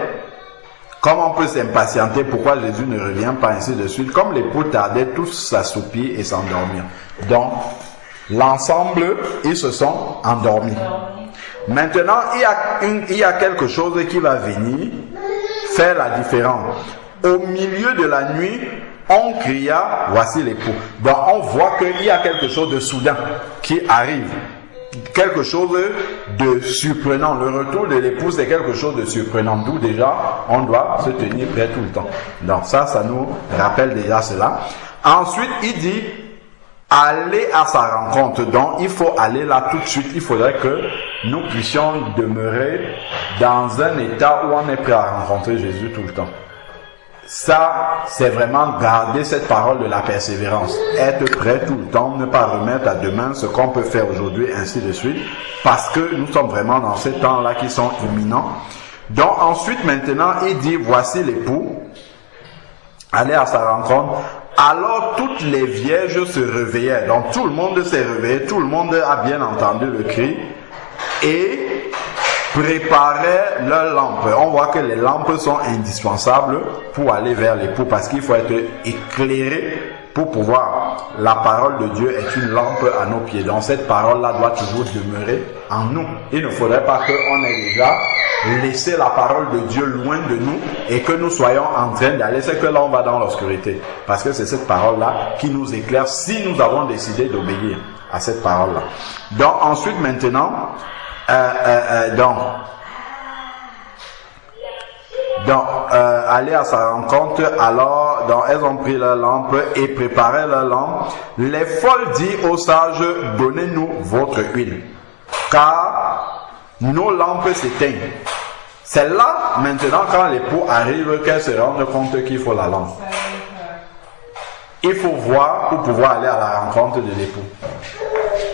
comme on peut s'impatienter, pourquoi Jésus ne revient pas, ainsi de suite. Comme l'époux tardait, tous s'assoupirent et s'endormirent. Donc l'ensemble, ils se sont endormis. Maintenant, il y a quelque chose qui va venir faire la différence. Au milieu de la nuit, on cria, voici l'époux. Donc on voit qu'il y a quelque chose de soudain qui arrive. Quelque chose de surprenant. Le retour de l'époux, c'est quelque chose de surprenant. D'où déjà, on doit se tenir prêt tout le temps. Donc ça nous rappelle déjà cela. Ensuite, il dit... aller à sa rencontre. Donc, il faut aller là tout de suite. Il faudrait que nous puissions demeurer dans un état où on est prêt à rencontrer Jésus tout le temps. Ça, c'est vraiment garder cette parole de la persévérance. Être prêt tout le temps, ne pas remettre à demain ce qu'on peut faire aujourd'hui, ainsi de suite. Parce que nous sommes vraiment dans ces temps-là qui sont imminents. Donc, ensuite, maintenant, il dit, voici l'époux. Aller à sa rencontre. Alors toutes les vierges se réveillaient. Donc tout le monde s'est réveillé, tout le monde a bien entendu le cri et préparaient leurs lampes. On voit que les lampes sont indispensables pour aller vers l'époux parce qu'il faut être éclairé pour pouvoir. La parole de Dieu est une lampe à nos pieds. Donc cette parole-là doit toujours demeurer en nous. Il ne faudrait pas qu'on ait déjà laissé la parole de Dieu loin de nous et que nous soyons en train d'aller. C'est que là on va dans l'obscurité. Parce que c'est cette parole-là qui nous éclaire si nous avons décidé d'obéir à cette parole-là. Donc ensuite maintenant, aller à sa rencontre, alors donc, elles ont pris leur lampe et préparé leur lampe. Les folles disent aux sages, donnez-nous votre huile, car nos lampes s'éteignent. C'est là, maintenant, quand l'époux arrive, qu'elle se rende compte qu'il faut la lampe. Il faut voir pour pouvoir aller à la rencontre de l'époux.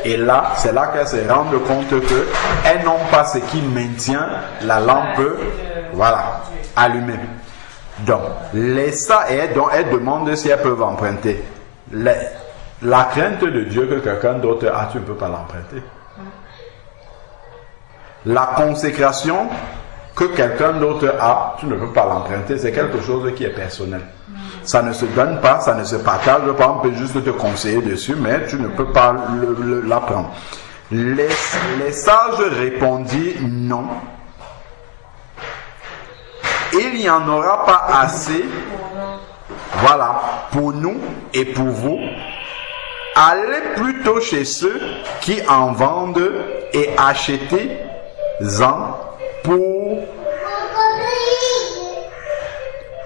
Et là, c'est là qu'elles se rendent compte qu'elles n'ont pas ce qui maintient la lampe, voilà, allumée. Donc, elles demandent si elles peuvent emprunter. La crainte de Dieu que quelqu'un d'autre a, tu ne peux pas l'emprunter. La consécration que quelqu'un d'autre a, tu ne peux pas l'emprunter, c'est quelque chose qui est personnel. Ça ne se donne pas, ça ne se partage pas, on peut juste te conseiller dessus, mais tu ne peux pas l'apprendre. Les sages répondit non. Il n'y en aura pas assez, voilà, pour nous et pour vous. Allez plutôt chez ceux qui en vendent et achetez-en pour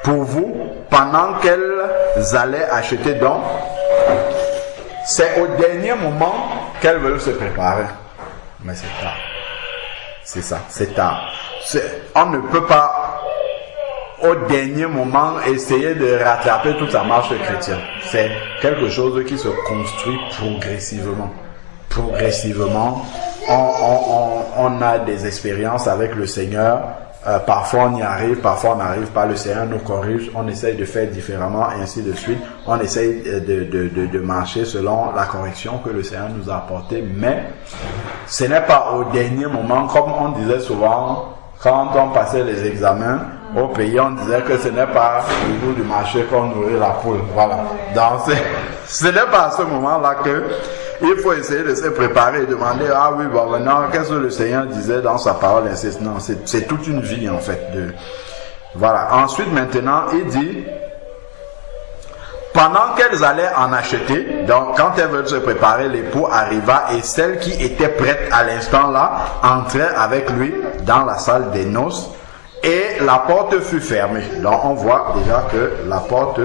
vous pendant qu'elles allaient acheter. Donc, c'est au dernier moment qu'elles veulent se préparer. Mais c'est tard. C'est ça, c'est tard. On ne peut pas au dernier moment essayer de rattraper toute sa marche chrétienne. C'est quelque chose qui se construit progressivement. Progressivement, on a des expériences avec le Seigneur. Parfois on y arrive, parfois on n'arrive pas. Le Seigneur nous corrige, on essaye de faire différemment, et ainsi de suite. On essaye de marcher selon la correction que le Seigneur nous a apportée. Mais ce n'est pas au dernier moment, comme on disait souvent, quand on passait les examens au pays, on disait que ce n'est pas le jour du marché qu'on nourrit la poule. Voilà. Donc, ce n'est pas à ce moment-là que il faut essayer de se préparer et demander, ah oui, bon maintenant, qu'est-ce que le Seigneur disait dans sa parole? Non, c'est toute une vie en fait. Voilà. Ensuite, maintenant, il dit, pendant qu'elles allaient en acheter, donc quand elles veulent se préparer, l'époux arriva et celle qui était prête à l'instant là entrait avec lui dans la salle des noces et la porte fut fermée. Donc on voit déjà que la porte,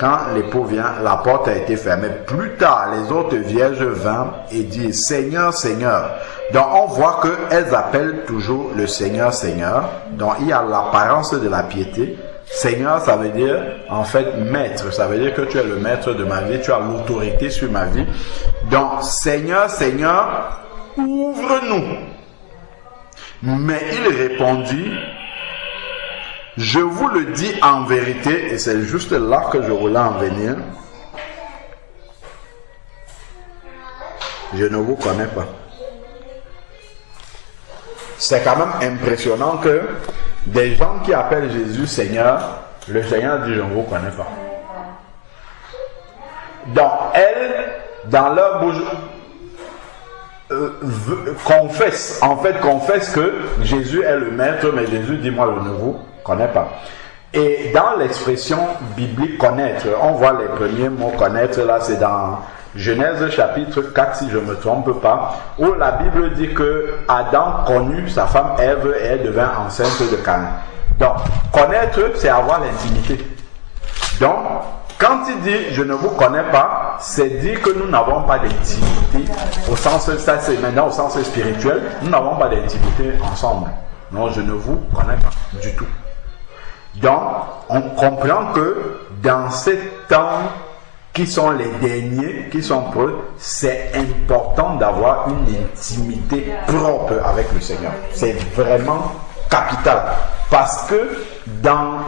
quand l'époux vient, la porte a été fermée. Plus tard, les autres vierges vinrent et disent, Seigneur, Seigneur. Donc on voit qu'elles appellent toujours le Seigneur, Seigneur. Donc il y a l'apparence de la piété. Seigneur, ça veut dire, en fait, maître. Ça veut dire que tu es le maître de ma vie, tu as l'autorité sur ma vie. Donc, Seigneur, Seigneur, ouvre-nous. Mais il répondit, je vous le dis en vérité, et c'est juste là que je voulais en venir, je ne vous connais pas. C'est quand même impressionnant que des gens qui appellent Jésus Seigneur, le Seigneur dit, je ne vous connais pas. Donc, elles, dans leur bouche, confessent que Jésus est le maître, mais Jésus dit, moi, je ne vous connais pas. Et dans l'expression biblique connaître, on voit les premiers mots connaître, là, c'est dans Genèse chapitre 4, si je ne me trompe pas, où la Bible dit que Adam connut sa femme Ève et elle devint enceinte de Caïn. Donc, connaître, c'est avoir l'intimité. Donc, quand il dit je ne vous connais pas, c'est dire que nous n'avons pas d'intimité au sens, ça c'est maintenant au sens spirituel, nous n'avons pas d'intimité ensemble. Non, je ne vous connais pas du tout. Donc, on comprend que dans ces temps qui sont les derniers, qui sont pour eux, c'est important d'avoir une intimité propre avec le Seigneur. C'est vraiment capital. Parce que dans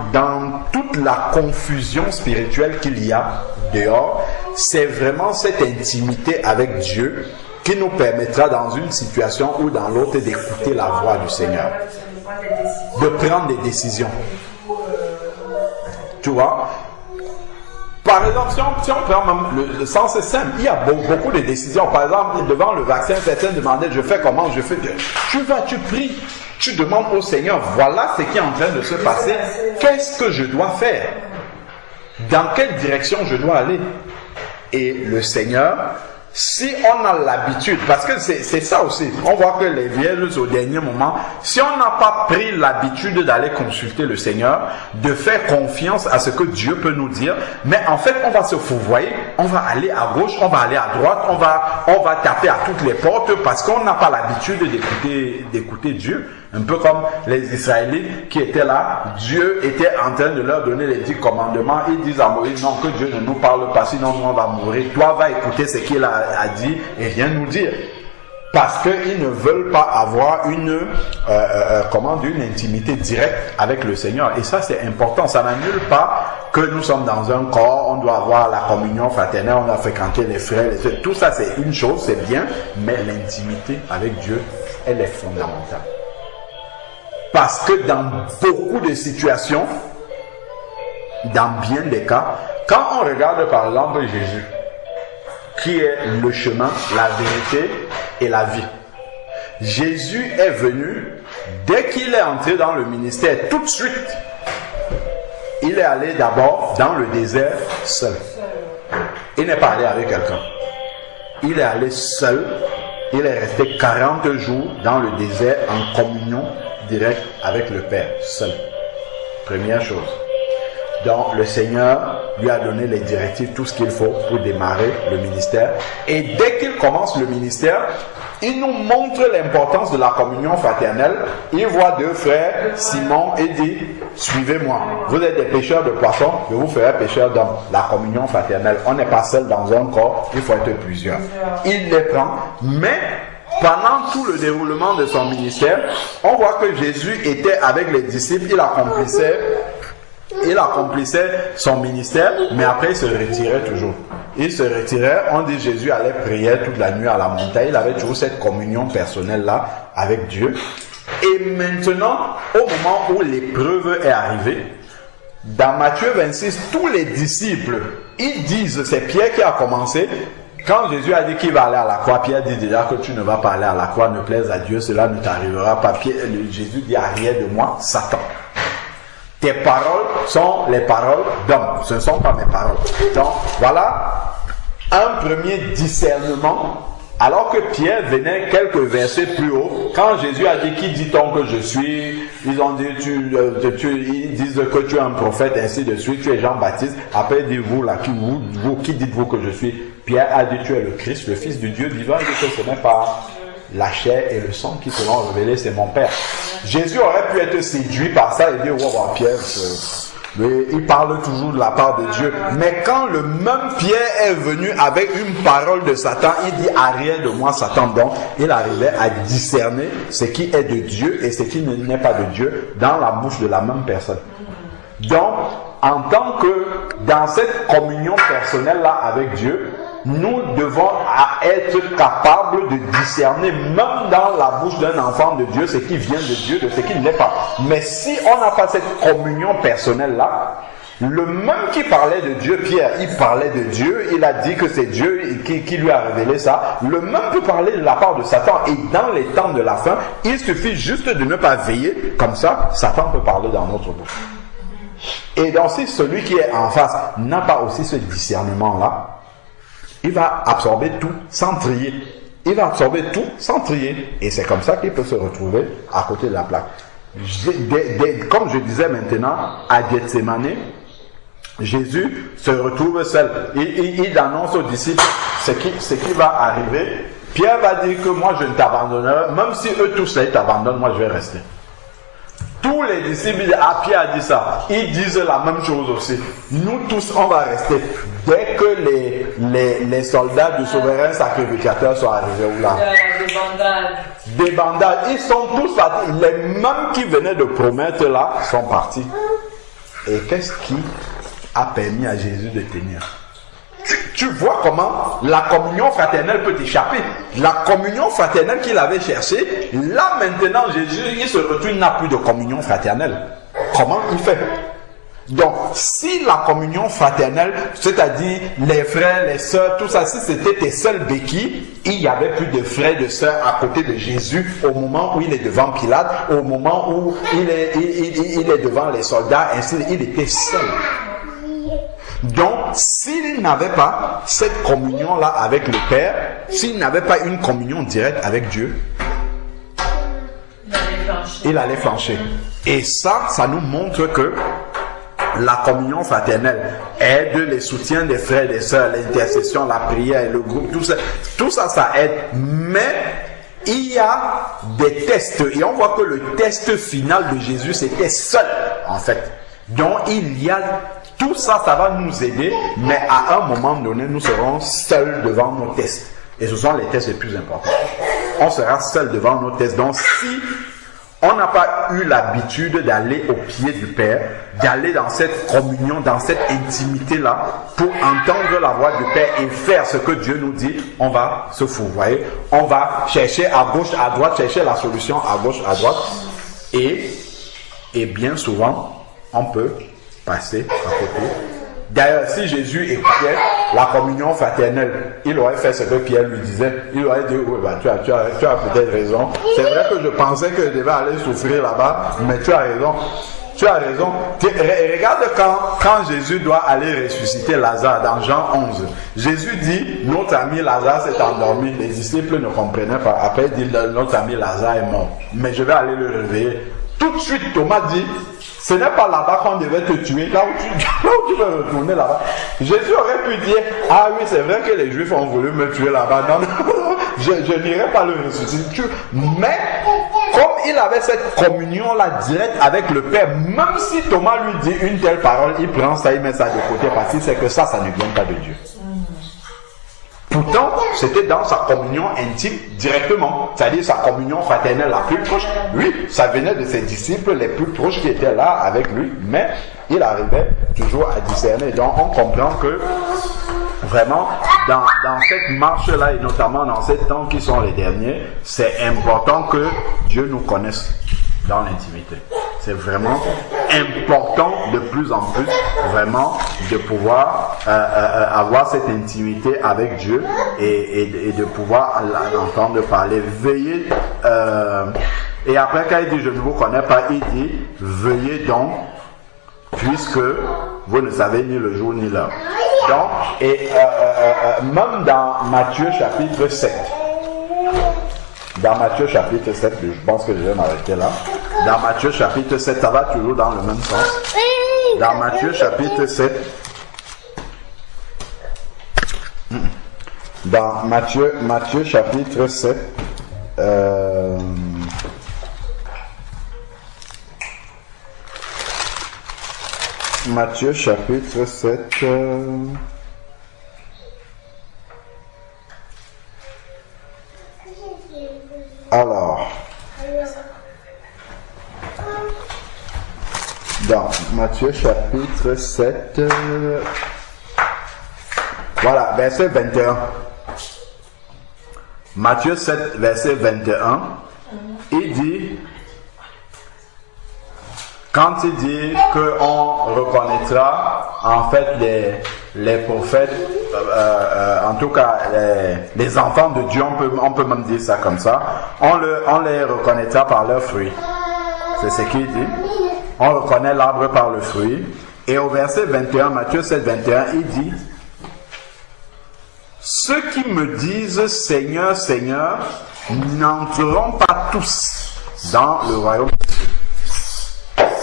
toute la confusion spirituelle qu'il y a dehors, c'est vraiment cette intimité avec Dieu qui nous permettra dans une situation ou dans l'autre d'écouter la voix du Seigneur. De prendre des décisions. Tu vois? Par exemple, si on prend même le sens est simple, il y a beaucoup de décisions. Par exemple, devant le vaccin, certains demandaient, je fais comment, je fais... Tu vas, tu pries, tu demandes au Seigneur, voilà ce qui est en train de se passer. Qu'est-ce que je dois faire? Dans quelle direction je dois aller? Et le Seigneur, si on a l'habitude, parce que c'est ça aussi, on voit que les vierges au dernier moment, si on n'a pas pris l'habitude d'aller consulter le Seigneur, de faire confiance à ce que Dieu peut nous dire, mais en fait on va se fourvoyer, on va aller à gauche, on va aller à droite, on va taper à toutes les portes parce qu'on n'a pas l'habitude d'écouter Dieu. Un peu comme les Israélites qui étaient là, Dieu était en train de leur donner les 10 commandements. Ils disent à Moïse, non, que Dieu ne nous parle pas, sinon nous on va mourir. Toi, va écouter ce qu'il a dit et viens nous dire. Parce qu'ils ne veulent pas avoir une intimité directe avec le Seigneur. Et ça, c'est important. Ça n'annule pas que nous sommes dans un corps, on doit avoir la communion fraternelle, on doit fréquenter les frères, les sœurs. Tout ça c'est une chose, c'est bien, mais l'intimité avec Dieu, elle est fondamentale. Parce que dans beaucoup de situations, dans bien des cas, quand on regarde par exemple Jésus, qui est le chemin, la vérité et la vie. Jésus est venu, dès qu'il est entré dans le ministère, tout de suite, il est allé d'abord dans le désert seul. Il n'est pas allé avec quelqu'un. Il est allé seul. Il est resté 40 jours dans le désert en communion directe avec le Père, seul. Première chose. Donc le Seigneur lui a donné les directives, tout ce qu'il faut pour démarrer le ministère. Et dès qu'il commence le ministère, il nous montre l'importance de la communion fraternelle. Il voit deux frères, Simon, et dit, suivez-moi. Vous êtes des pêcheurs de poissons, je vous ferai pêcheurs d'hommes. La communion fraternelle, on n'est pas seul dans un corps, il faut être plusieurs. Il les prend, mais pendant tout le déroulement de son ministère, on voit que Jésus était avec les disciples, il accomplissait son ministère, mais après il se retirait toujours. Il se retirait, on dit Jésus allait prier toute la nuit à la montagne, il avait toujours cette communion personnelle-là avec Dieu. Et maintenant, au moment où l'épreuve est arrivée, dans Matthieu 26, tous les disciples, ils disent, c'est Pierre qui a commencé. Quand Jésus a dit qu'il va aller à la croix, Pierre dit déjà que tu ne vas pas aller à la croix, ne plaise à Dieu, cela ne t'arrivera pas. Jésus dit, arrière de moi, Satan. Tes paroles sont les paroles d'homme, ce ne sont pas mes paroles. Donc voilà un premier discernement. Alors que Pierre venait quelques versets plus haut, quand Jésus a dit qui dit-on que je suis, ils ont dit ils disent que tu es un prophète, ainsi de suite, tu es Jean-Baptiste. Après il dit vous là, qui dites-vous que je suis? Pierre a dit tu es le Christ, le Fils du Dieu vivant. Il dit que ce n'est pas la chair et le sang qui te l'ont révélé, c'est mon Père. Jésus aurait pu être séduit par ça et dire wow, Pierre, il parle toujours de la part de Dieu. Mais quand le même Pierre est venu avec une parole de Satan, il dit arrière de moi Satan. Donc il arrivait à discerner ce qui est de Dieu et ce qui n'est pas de Dieu dans la bouche de la même personne. Donc en tant que dans cette communion personnelle là avec Dieu, nous devons être capables de discerner même dans la bouche d'un enfant de Dieu ce qui vient de Dieu de ce qui ne l'est pas. Mais si on n'a pas cette communion personnelle là, le même qui parlait de Dieu, Pierre, il parlait de Dieu, il a dit que c'est Dieu qui lui a révélé ça. Le même peut parler de la part de Satan. Et dans les temps de la fin, il suffit juste de ne pas veiller. Comme ça, Satan peut parler dans notre bouche. Et donc si celui qui est en face n'a pas aussi ce discernement là, il va absorber tout sans trier. Il va absorber tout sans trier. Et c'est comme ça qu'il peut se retrouver à côté de la plaque. Comme je disais maintenant, à Gethsémani, Jésus se retrouve seul. Il annonce aux disciples ce qui va arriver. Pierre va dire que moi je ne t'abandonnerai. Même si eux tous ils t'abandonnent, moi je vais rester. Tous les disciples, Pierre a dit ça, ils disent la même chose aussi. Nous tous, on va rester. Dès que les soldats du souverain sacrificateur sont arrivés, où là? Des bandades. Ils sont tous partis. Les mêmes qui venaient de promettre là sont partis. Et qu'est-ce qui a permis à Jésus de tenir? Tu vois comment la communion fraternelle peut échapper. La communion fraternelle qu'il avait cherchée, là maintenant Jésus, il se retrouve, il n'a plus de communion fraternelle. Comment il fait? Donc, si la communion fraternelle, c'est-à-dire les frères, les sœurs, tout ça, si c'était tes seuls béquilles, il n'y avait plus de frères et de sœurs à côté de Jésus au moment où il est devant Pilate, au moment où il est devant les soldats, ainsi, il était seul. Donc, s'il n'avait pas cette communion-là avec le Père, s'il n'avait pas une communion directe avec Dieu, il allait flancher. Et ça nous montre que la communion fraternelle aide les soutiens des frères et des sœurs, l'intercession, la prière, le groupe, tout ça, ça aide. Mais il y a des tests. Et on voit que le test final de Jésus, c'était seul, en fait. Donc, il y a tout ça, ça va nous aider, mais à un moment donné, nous serons seuls devant nos tests. Et ce sont les tests les plus importants. On sera seul devant nos tests. Donc, si On n'a pas eu l'habitude d'aller au pied du Père, d'aller dans cette communion, dans cette intimité-là, pour entendre la voix du Père et faire ce que Dieu nous dit. On va se fourvoyer, on va chercher à gauche, à droite, chercher la solution à gauche, à droite. Et bien souvent, on peut passer à côté. D'ailleurs, si Jésus écoutait la communion fraternelle, il aurait fait ce que Pierre lui disait. Il aurait dit, oui, bah, tu as peut-être raison. C'est vrai que je pensais que je devais aller souffrir là-bas, mais tu as raison. Tu as raison. Regarde quand Jésus doit aller ressusciter Lazare dans Jean 11. Jésus dit, notre ami Lazare s'est endormi. Les disciples ne comprenaient pas. Après, il dit, notre ami Lazare est mort. Mais je vais aller le réveiller. Tout de suite, Thomas dit, ce n'est pas là-bas qu'on devait te tuer, là où tu veux retourner là-bas. Jésus aurait pu dire, ah oui, c'est vrai que les Juifs ont voulu me tuer là-bas. Non, non, je n'irai pas le ressusciter. Mais, comme il avait cette communion-là directe avec le Père, même si Thomas lui dit une telle parole, il prend ça, il met ça de côté, parce qu'il sait que ça ne vient pas de Dieu. Pourtant, c'était dans sa communion intime directement, c'est-à-dire sa communion fraternelle la plus proche. Oui, ça venait de ses disciples les plus proches qui étaient là avec lui, mais il arrivait toujours à discerner. Donc on comprend que vraiment, dans cette marche-là, et notamment dans ces temps qui sont les derniers, c'est important que Dieu nous connaisse dans l'intimité. C'est vraiment important de plus en plus, vraiment, de pouvoir avoir cette intimité avec Dieu et de pouvoir l'entendre parler. Veillez, et après quand il dit je ne vous connais pas, il dit veillez donc, puisque vous ne savez ni le jour ni l'heure. Donc, et même dans Matthieu chapitre 7, dans Matthieu chapitre 7, je pense que je vais m'arrêter là. Dans Matthieu chapitre 7, ça va toujours dans le même sens. Dans Matthieu chapitre 7, dans Matthieu chapitre 7, Matthieu chapitre 7, alors, dans Matthieu chapitre 7, voilà, verset 21. Matthieu 7, verset 21, il dit, quand il dit qu'on reconnaîtra en fait les prophètes, en tout cas les enfants de Dieu, on peut même dire ça comme ça, on les reconnaîtra par leurs fruits. C'est ce qu'il dit. On reconnaît l'arbre par le fruit. Et au verset 21, Matthieu 7, 21, il dit, ceux qui me disent Seigneur, Seigneur, n'entreront pas tous dans le royaume de Dieu.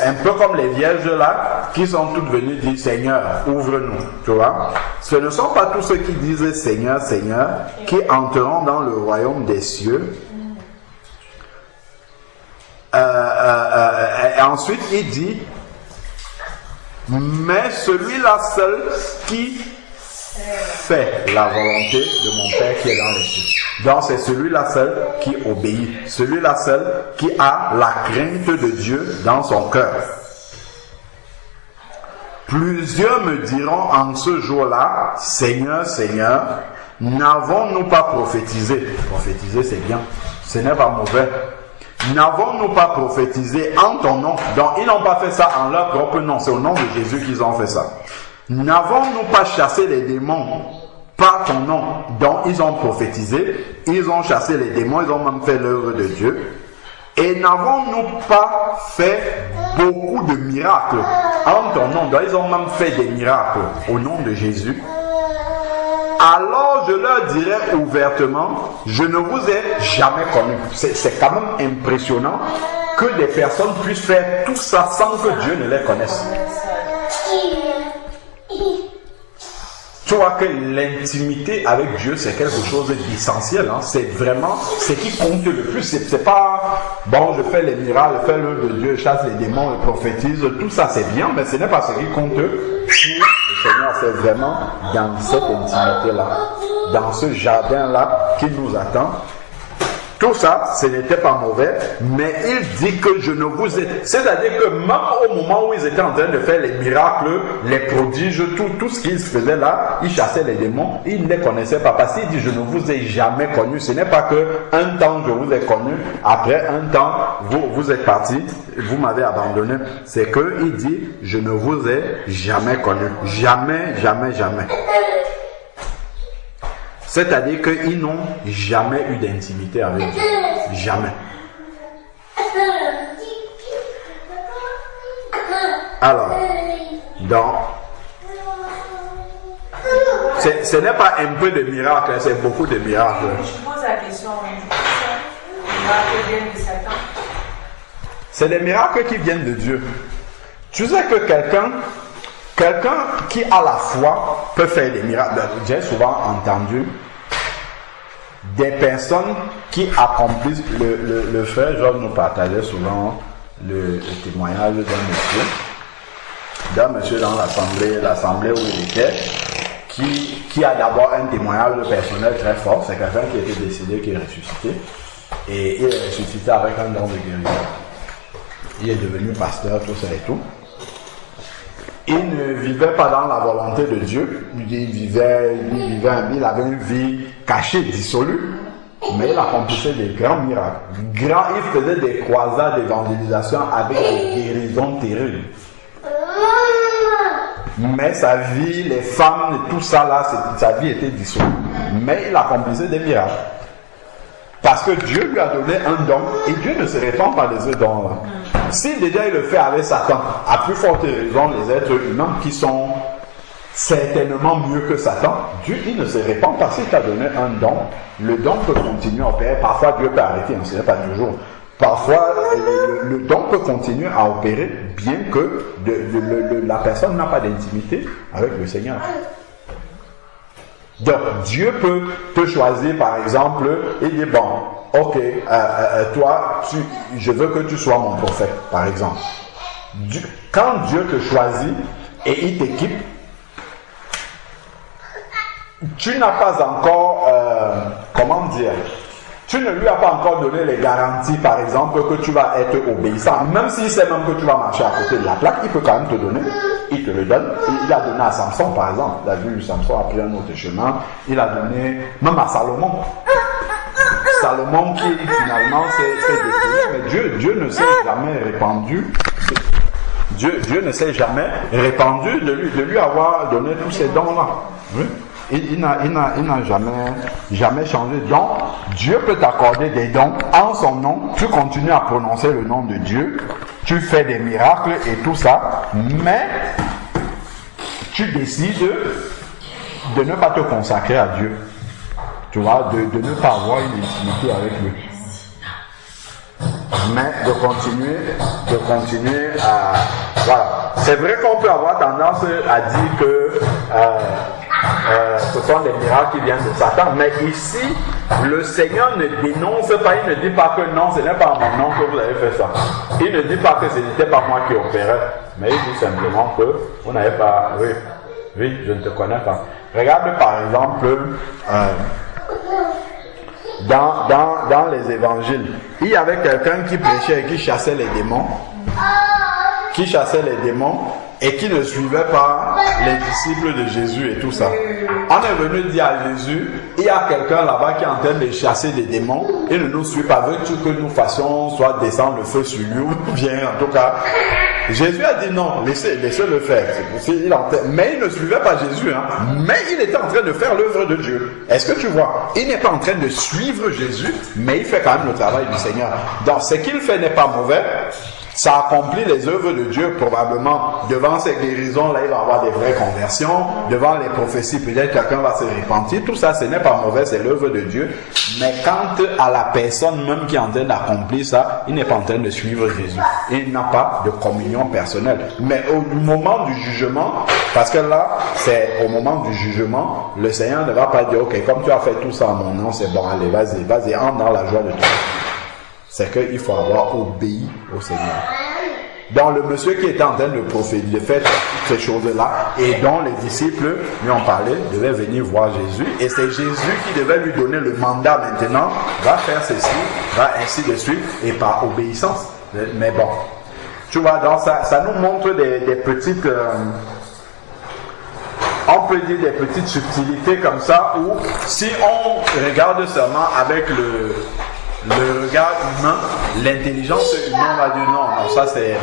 Un peu comme les vierges là, qui sont toutes venues dire Seigneur, ouvre-nous, tu vois. Ce ne sont pas tous ceux qui disent Seigneur, Seigneur, qui entreront dans le royaume des cieux. Et ensuite, il dit, mais celui-là seul qui fait la volonté de mon Père qui est dans les cieux. Donc c'est celui-là seul qui obéit, celui-là seul qui a la crainte de Dieu dans son cœur. Plusieurs me diront en ce jour-là, Seigneur, Seigneur, n'avons-nous pas prophétisé? Prophétiser c'est bien, ce n'est pas mauvais. N'avons-nous pas prophétisé en ton nom? Donc ils n'ont pas fait ça en leur propre nom, c'est au nom de Jésus qu'ils ont fait ça. N'avons-nous pas chassé les démons par ton nom? Donc ils ont prophétisé, ils ont chassé les démons, ils ont même fait l'œuvre de Dieu. Et n'avons-nous pas fait beaucoup de miracles en ton nom? Donc ils ont même fait des miracles au nom de Jésus. Alors je leur dirai ouvertement, je ne vous ai jamais connu. C'est quand même impressionnant que des personnes puissent faire tout ça sans que Dieu ne les connaisse. Tu vois que l'intimité avec Dieu, c'est quelque chose d'essentiel. Hein? C'est vraiment ce qui compte le plus. C'est pas, bon, je fais les miracles, je fais l'œuvre de Dieu, je chasse les démons, je prophétise. Tout ça, c'est bien, mais ce n'est pas ce qui compte. Le Seigneur, c'est vraiment dans cette intimité-là, dans ce jardin-là qui nous attend. Tout ça, ce n'était pas mauvais, mais il dit que je ne vous ai... C'est-à-dire que même au moment où ils étaient en train de faire les miracles, les prodiges, tout ce qu'ils faisaient là, ils chassaient les démons, ils ne les connaissaient pas. Parce qu'il dit, je ne vous ai jamais connu. Ce n'est pas que un temps je vous ai connu, après un temps vous êtes partis, vous m'avez abandonné. C'est qu'il dit, je ne vous ai jamais connu. Jamais, jamais, jamais. C'est-à-dire qu'ils n'ont jamais eu d'intimité avec Dieu. Jamais. Alors, donc, ce n'est pas un peu de miracle, c'est beaucoup de miracles. Je pose la question, les miracles viennent de Satan. C'est des miracles qui viennent de Dieu. Tu sais que quelqu'un qui a la foi peut faire des miracles. J'ai souvent entendu des personnes qui accomplissent le frère Georges nous partageait souvent le témoignage d'un monsieur dans l'assemblée où il était, qui a d'abord un témoignage personnel très fort. C'est quelqu'un qui était décédé, qui est ressuscité, et il est ressuscité avec un don de guérison. Il est devenu pasteur, tout ça et tout. Il ne vivait pas dans la volonté de Dieu. Il avait une vie cachée, dissolue, mais il accomplissait des grands miracles. Il faisait des croisades d'évangélisation avec des guérisons terribles. Mais sa vie, les femmes, tout ça là, sa vie était dissolue. Mais il accomplissait des miracles. Parce que Dieu lui a donné un don, et Dieu ne se répand par les dons là. Si déjà il le fait avec Satan, à plus forte raison les êtres humains qui sont certainement mieux que Satan, Dieu il ne se répand pas. S'il t'a donné un don, le don peut continuer à opérer. Parfois Dieu peut arrêter, ce n'est pas toujours. Parfois le don peut continuer à opérer bien que la personne n'a pas d'intimité avec le Seigneur. Donc Dieu peut te choisir par exemple et dire bon, ok, toi, je veux que tu sois mon prophète, par exemple. Quand Dieu te choisit et il t'équipe, tu n'as pas encore, comment dire, tu ne lui as pas encore donné les garanties, par exemple, que tu vas être obéissant. Même s'il sait même que tu vas marcher à côté de la plaque, il peut quand même te donner. Il te le donne. Il a donné à Samson, par exemple. Il a vu Samson a pris un autre chemin. Il a donné même à Salomon. Salomon qui finalement s'est détruit. Mais Dieu ne s'est jamais répandu. Dieu ne s'est jamais répandu de lui avoir donné tous ces dons-là. Oui. Il n'a jamais changé. Donc, Dieu peut t'accorder des dons en son nom. Tu continues à prononcer le nom de Dieu. Tu fais des miracles et tout ça. Mais, tu décides de ne pas te consacrer à Dieu. Tu vois, de ne pas avoir une intimité avec lui. Mais de continuer à... Voilà. C'est vrai qu'on peut avoir tendance à dire que ce sont des miracles qui viennent de Satan, mais ici, le Seigneur ne dénonce pas, il ne dit pas que non, ce n'est pas mon nom que vous avez fait ça. Il ne dit pas que ce n'était pas moi qui opérais, mais il dit simplement que vous n'avez pas... Oui, je ne te connais pas. Regarde par exemple... Dans les évangiles, il y avait quelqu'un qui prêchait et qui chassait les démons, et qui ne suivait pas les disciples de Jésus et tout ça. On est venu dire à Jésus, il y a quelqu'un là-bas qui est en train de chasser des démons, il ne nous suit pas, veux-tu que nous fassions soit descendre le feu sur lui ou bien en tout cas. Jésus a dit non, laissez-le faire. Mais il ne suivait pas Jésus, mais il était en train de faire l'œuvre de Dieu. Est-ce que tu vois? Il n'est pas en train de suivre Jésus, mais il fait quand même le travail du Seigneur. Donc ce qu'il fait n'est pas mauvais. Ça accomplit les œuvres de Dieu probablement. Devant ces guérisons, là, il va y avoir des vraies conversions. Devant les prophéties, peut-être quelqu'un va se repentir. Tout ça, ce n'est pas mauvais, c'est l'œuvre de Dieu. Mais quant à la personne même qui est en train d'accomplir ça, il n'est pas en train de suivre Jésus. Il n'a pas de communion personnelle. Mais au moment du jugement, parce que là, c'est au moment du jugement, le Seigneur ne va pas dire, ok, comme tu as fait tout ça en mon nom, c'est bon, allez, vas-y, entre dans la joie de Dieu. C'est qu'il faut avoir obéi au Seigneur. Donc le monsieur qui était en train de prophétiser, de faire toutes ces choses-là, et dont les disciples lui ont parlé, devait venir voir Jésus. Et c'est Jésus qui devait lui donner le mandat maintenant, va faire ceci, va ainsi de suite, et par obéissance. Mais bon, tu vois, donc ça nous montre des petites... on peut dire des petites subtilités comme ça, où si on regarde seulement avec le regard humain, l'intelligence humaine va dire non, ça c'est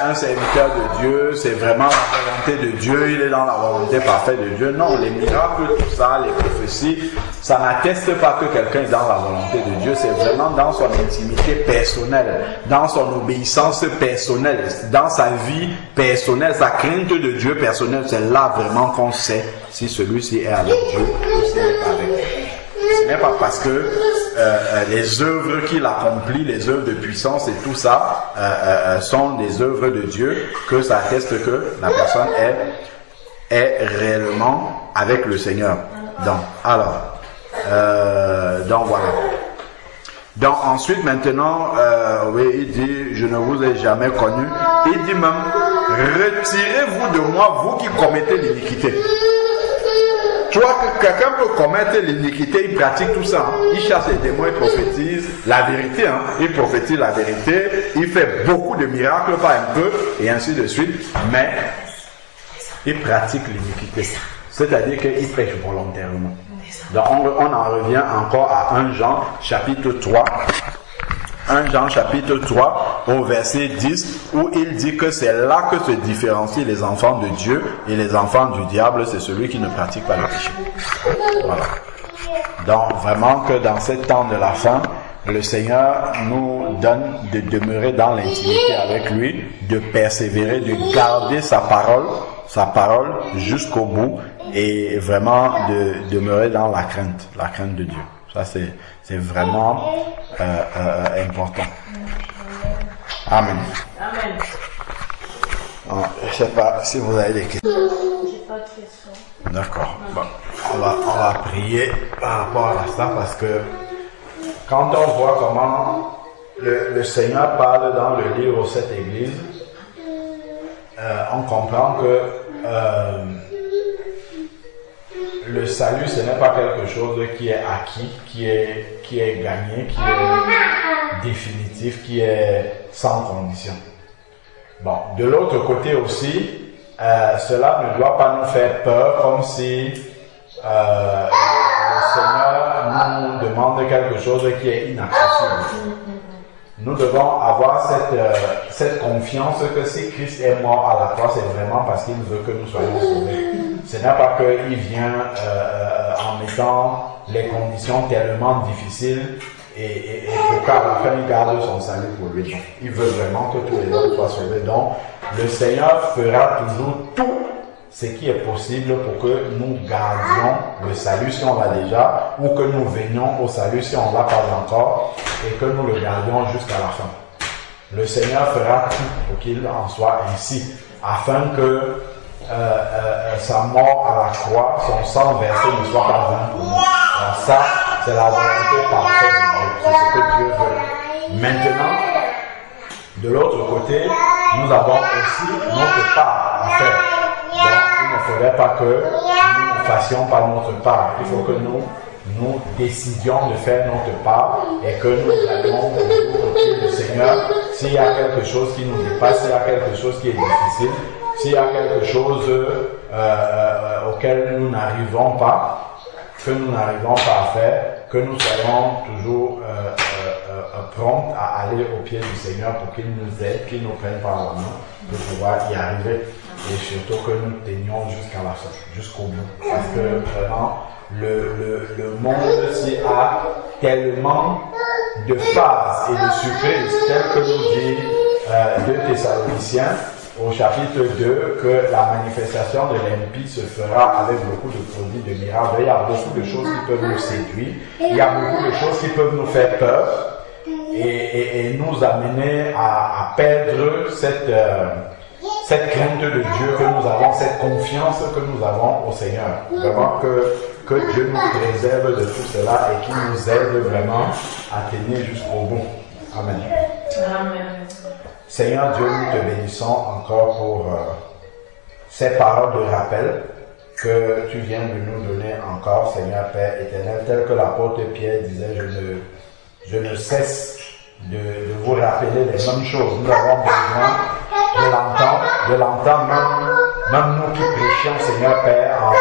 un serviteur de Dieu, c'est vraiment la volonté de Dieu, il est dans la volonté parfaite de Dieu. Non, les miracles, tout ça, les prophéties, ça n'atteste pas que quelqu'un est dans la volonté de Dieu, c'est vraiment dans son intimité personnelle, dans son obéissance personnelle, dans sa vie personnelle, sa crainte de Dieu personnelle, c'est là vraiment qu'on sait si celui-ci est avec Dieu ou s'il n'est pas avec Dieu. Ce n'est pas parce que les œuvres qu'il accomplit, les œuvres de puissance et tout ça sont des œuvres de Dieu que ça atteste que la personne est réellement avec le Seigneur. Donc voilà. Donc ensuite maintenant, oui, il dit, je ne vous ai jamais connu. Il dit même, retirez-vous de moi, vous qui commettez l'iniquité. Tu vois que quelqu'un peut commettre l'iniquité, il pratique tout ça. Hein. Il chasse les démons, il prophétise la vérité. Hein. Il prophétise la vérité, il fait beaucoup de miracles, pas un peu, et ainsi de suite. Mais il pratique l'iniquité. C'est-à-dire qu'il prêche volontairement. Donc on en revient encore à 1 Jean chapitre 3. 1 Jean chapitre 3 au verset 10 où il dit que c'est là que se différencient les enfants de Dieu et les enfants du diable, c'est celui qui ne pratique pas le péché. Voilà. Donc vraiment que dans ce temps de la fin, le Seigneur nous donne de demeurer dans l'intimité avec lui, de persévérer, de garder sa parole jusqu'au bout et vraiment de demeurer dans la crainte de Dieu. Ça c'est vraiment important. Amen. Amen. Je ne sais pas si vous avez des questions. J'ai pas de questions. D'accord. Bon, on va prier par rapport à ça parce que quand on voit comment le Seigneur parle dans le livre cette église, on comprend que le salut, ce n'est pas quelque chose qui est acquis, qui est gagné, qui est définitif, qui est sans condition. Bon, de l'autre côté aussi, cela ne doit pas nous faire peur, comme si le Seigneur nous demande quelque chose qui est inaccessible. Nous devons avoir cette confiance que si Christ est mort à la croix, c'est vraiment parce qu'il veut que nous soyons sauvés. Ce n'est pas qu'il vient en mettant les conditions tellement difficiles et pour qu'à la fin il garde son salut pour lui. Il veut vraiment que tous les hommes soient sauvés. Donc le Seigneur fera toujours tout ce qui est possible pour que nous gardions le salut si on l'a déjà, ou que nous venions au salut si on ne l'a pas encore, et que nous le gardions jusqu'à la fin. Le Seigneur fera tout pour qu'il en soit ainsi, afin que sa mort à la croix, son sang versé ne soit pas vain pour nous. Alors ça, c'est la volonté parfaite de Dieu, c'est ce que Dieu veut. Maintenant, de l'autre côté, nous avons aussi notre part à faire. Donc, il ne faudrait pas que nous ne fassions pas notre part. Il faut que nous décidions de faire notre part et que nous allions toujours au pied du Seigneur. S'il y a quelque chose qui nous dépasse, s'il y a quelque chose qui est difficile, s'il y a quelque chose auquel nous n'arrivons pas, à faire, que nous soyons toujours prompts à aller au pied du Seigneur pour qu'il nous aide, qu'il nous prenne par la main pour pouvoir y arriver. Et surtout que nous tenions jusqu'à la fin, jusqu'au bout. Parce que vraiment, le monde s'y a tellement de phases et de surprises, telles que nous dit 2 Thessaloniciens au chapitre 2, que la manifestation de l'impie se fera avec beaucoup de produits, de miracles. Il y a beaucoup de choses qui peuvent nous séduire, il y a beaucoup de choses qui peuvent nous faire peur et nous amener à perdre cette crainte de Dieu que nous avons, cette confiance que nous avons au Seigneur. Vraiment que Dieu nous préserve de tout cela et qu'il nous aide vraiment à tenir jusqu'au bout. Amen. Amen. Seigneur Dieu, nous te bénissons encore pour ces paroles de rappel que tu viens de nous donner encore, Seigneur Père éternel, tel que l'apôtre Pierre disait, je ne cesse de vous rappeler les mêmes choses. Nous avons besoin de l'entendre, même nous qui prêchons, Seigneur Père,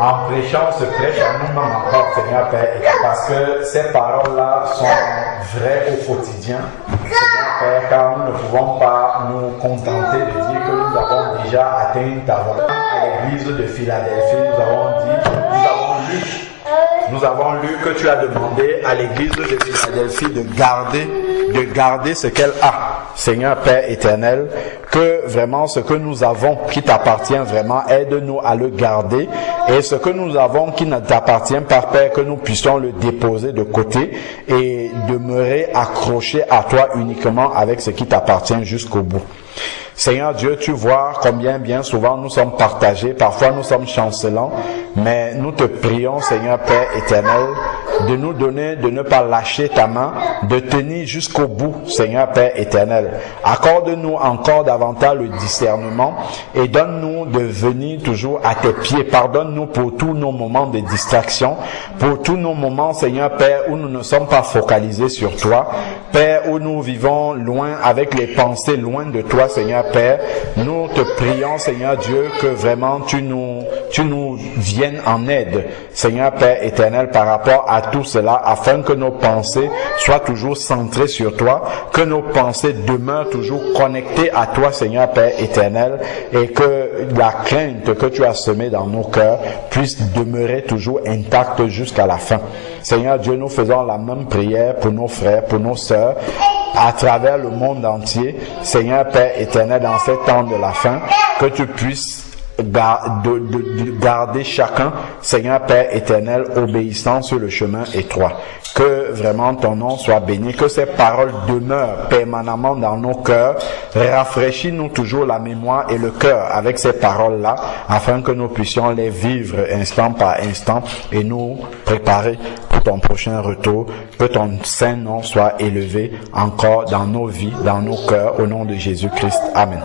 en prêchant, on se prêche à nous-mêmes encore, Seigneur Père, parce que ces paroles-là sont vraies au quotidien, Seigneur Père, car nous ne pouvons pas nous contenter de dire que nous avons déjà atteint ta volonté. À l'église de Philadelphie, nous avons lu que tu as demandé à l'église de Philadelphie de garder ce qu'elle a, Seigneur Père éternel, que vraiment ce que nous avons qui t'appartient vraiment, aide-nous à le garder, et ce que nous avons qui ne t'appartient pas, Père, que nous puissions le déposer de côté et demeurer accrochés à toi uniquement avec ce qui t'appartient jusqu'au bout. Seigneur Dieu, tu vois combien bien souvent nous sommes partagés, parfois nous sommes chancelants, mais nous te prions, Seigneur Père éternel, de nous donner, de ne pas lâcher ta main, de tenir jusqu'au bout, Seigneur Père éternel. Accorde-nous encore davantage le discernement et donne-nous de venir toujours à tes pieds. Pardonne-nous pour tous nos moments de distraction, pour tous nos moments, Seigneur Père, où nous ne sommes pas focalisés sur toi, Père, où nous vivons loin, avec les pensées loin de toi, Seigneur Père. Nous te prions, Seigneur Dieu, que vraiment tu nous viennes en aide, Seigneur Père éternel, par rapport à tout cela, afin que nos pensées soient toujours centrées sur toi, que nos pensées demeurent toujours connectées à toi, Seigneur Père éternel, et que la crainte que tu as semée dans nos cœurs puisse demeurer toujours intacte jusqu'à la fin. Seigneur Dieu, nous faisons la même prière pour nos frères, pour nos sœurs, à travers le monde entier. Seigneur Père éternel, dans ces temps de la fin, que tu puisses garder chacun, Seigneur Père éternel, obéissant sur le chemin étroit. Que vraiment ton nom soit béni, que ces paroles demeurent permanemment dans nos cœurs. Rafraîchis-nous toujours la mémoire et le cœur avec ces paroles-là, afin que nous puissions les vivre instant par instant et nous préparer pour ton prochain retour. Que ton saint nom soit élevé encore dans nos vies, dans nos cœurs, au nom de Jésus-Christ. Amen.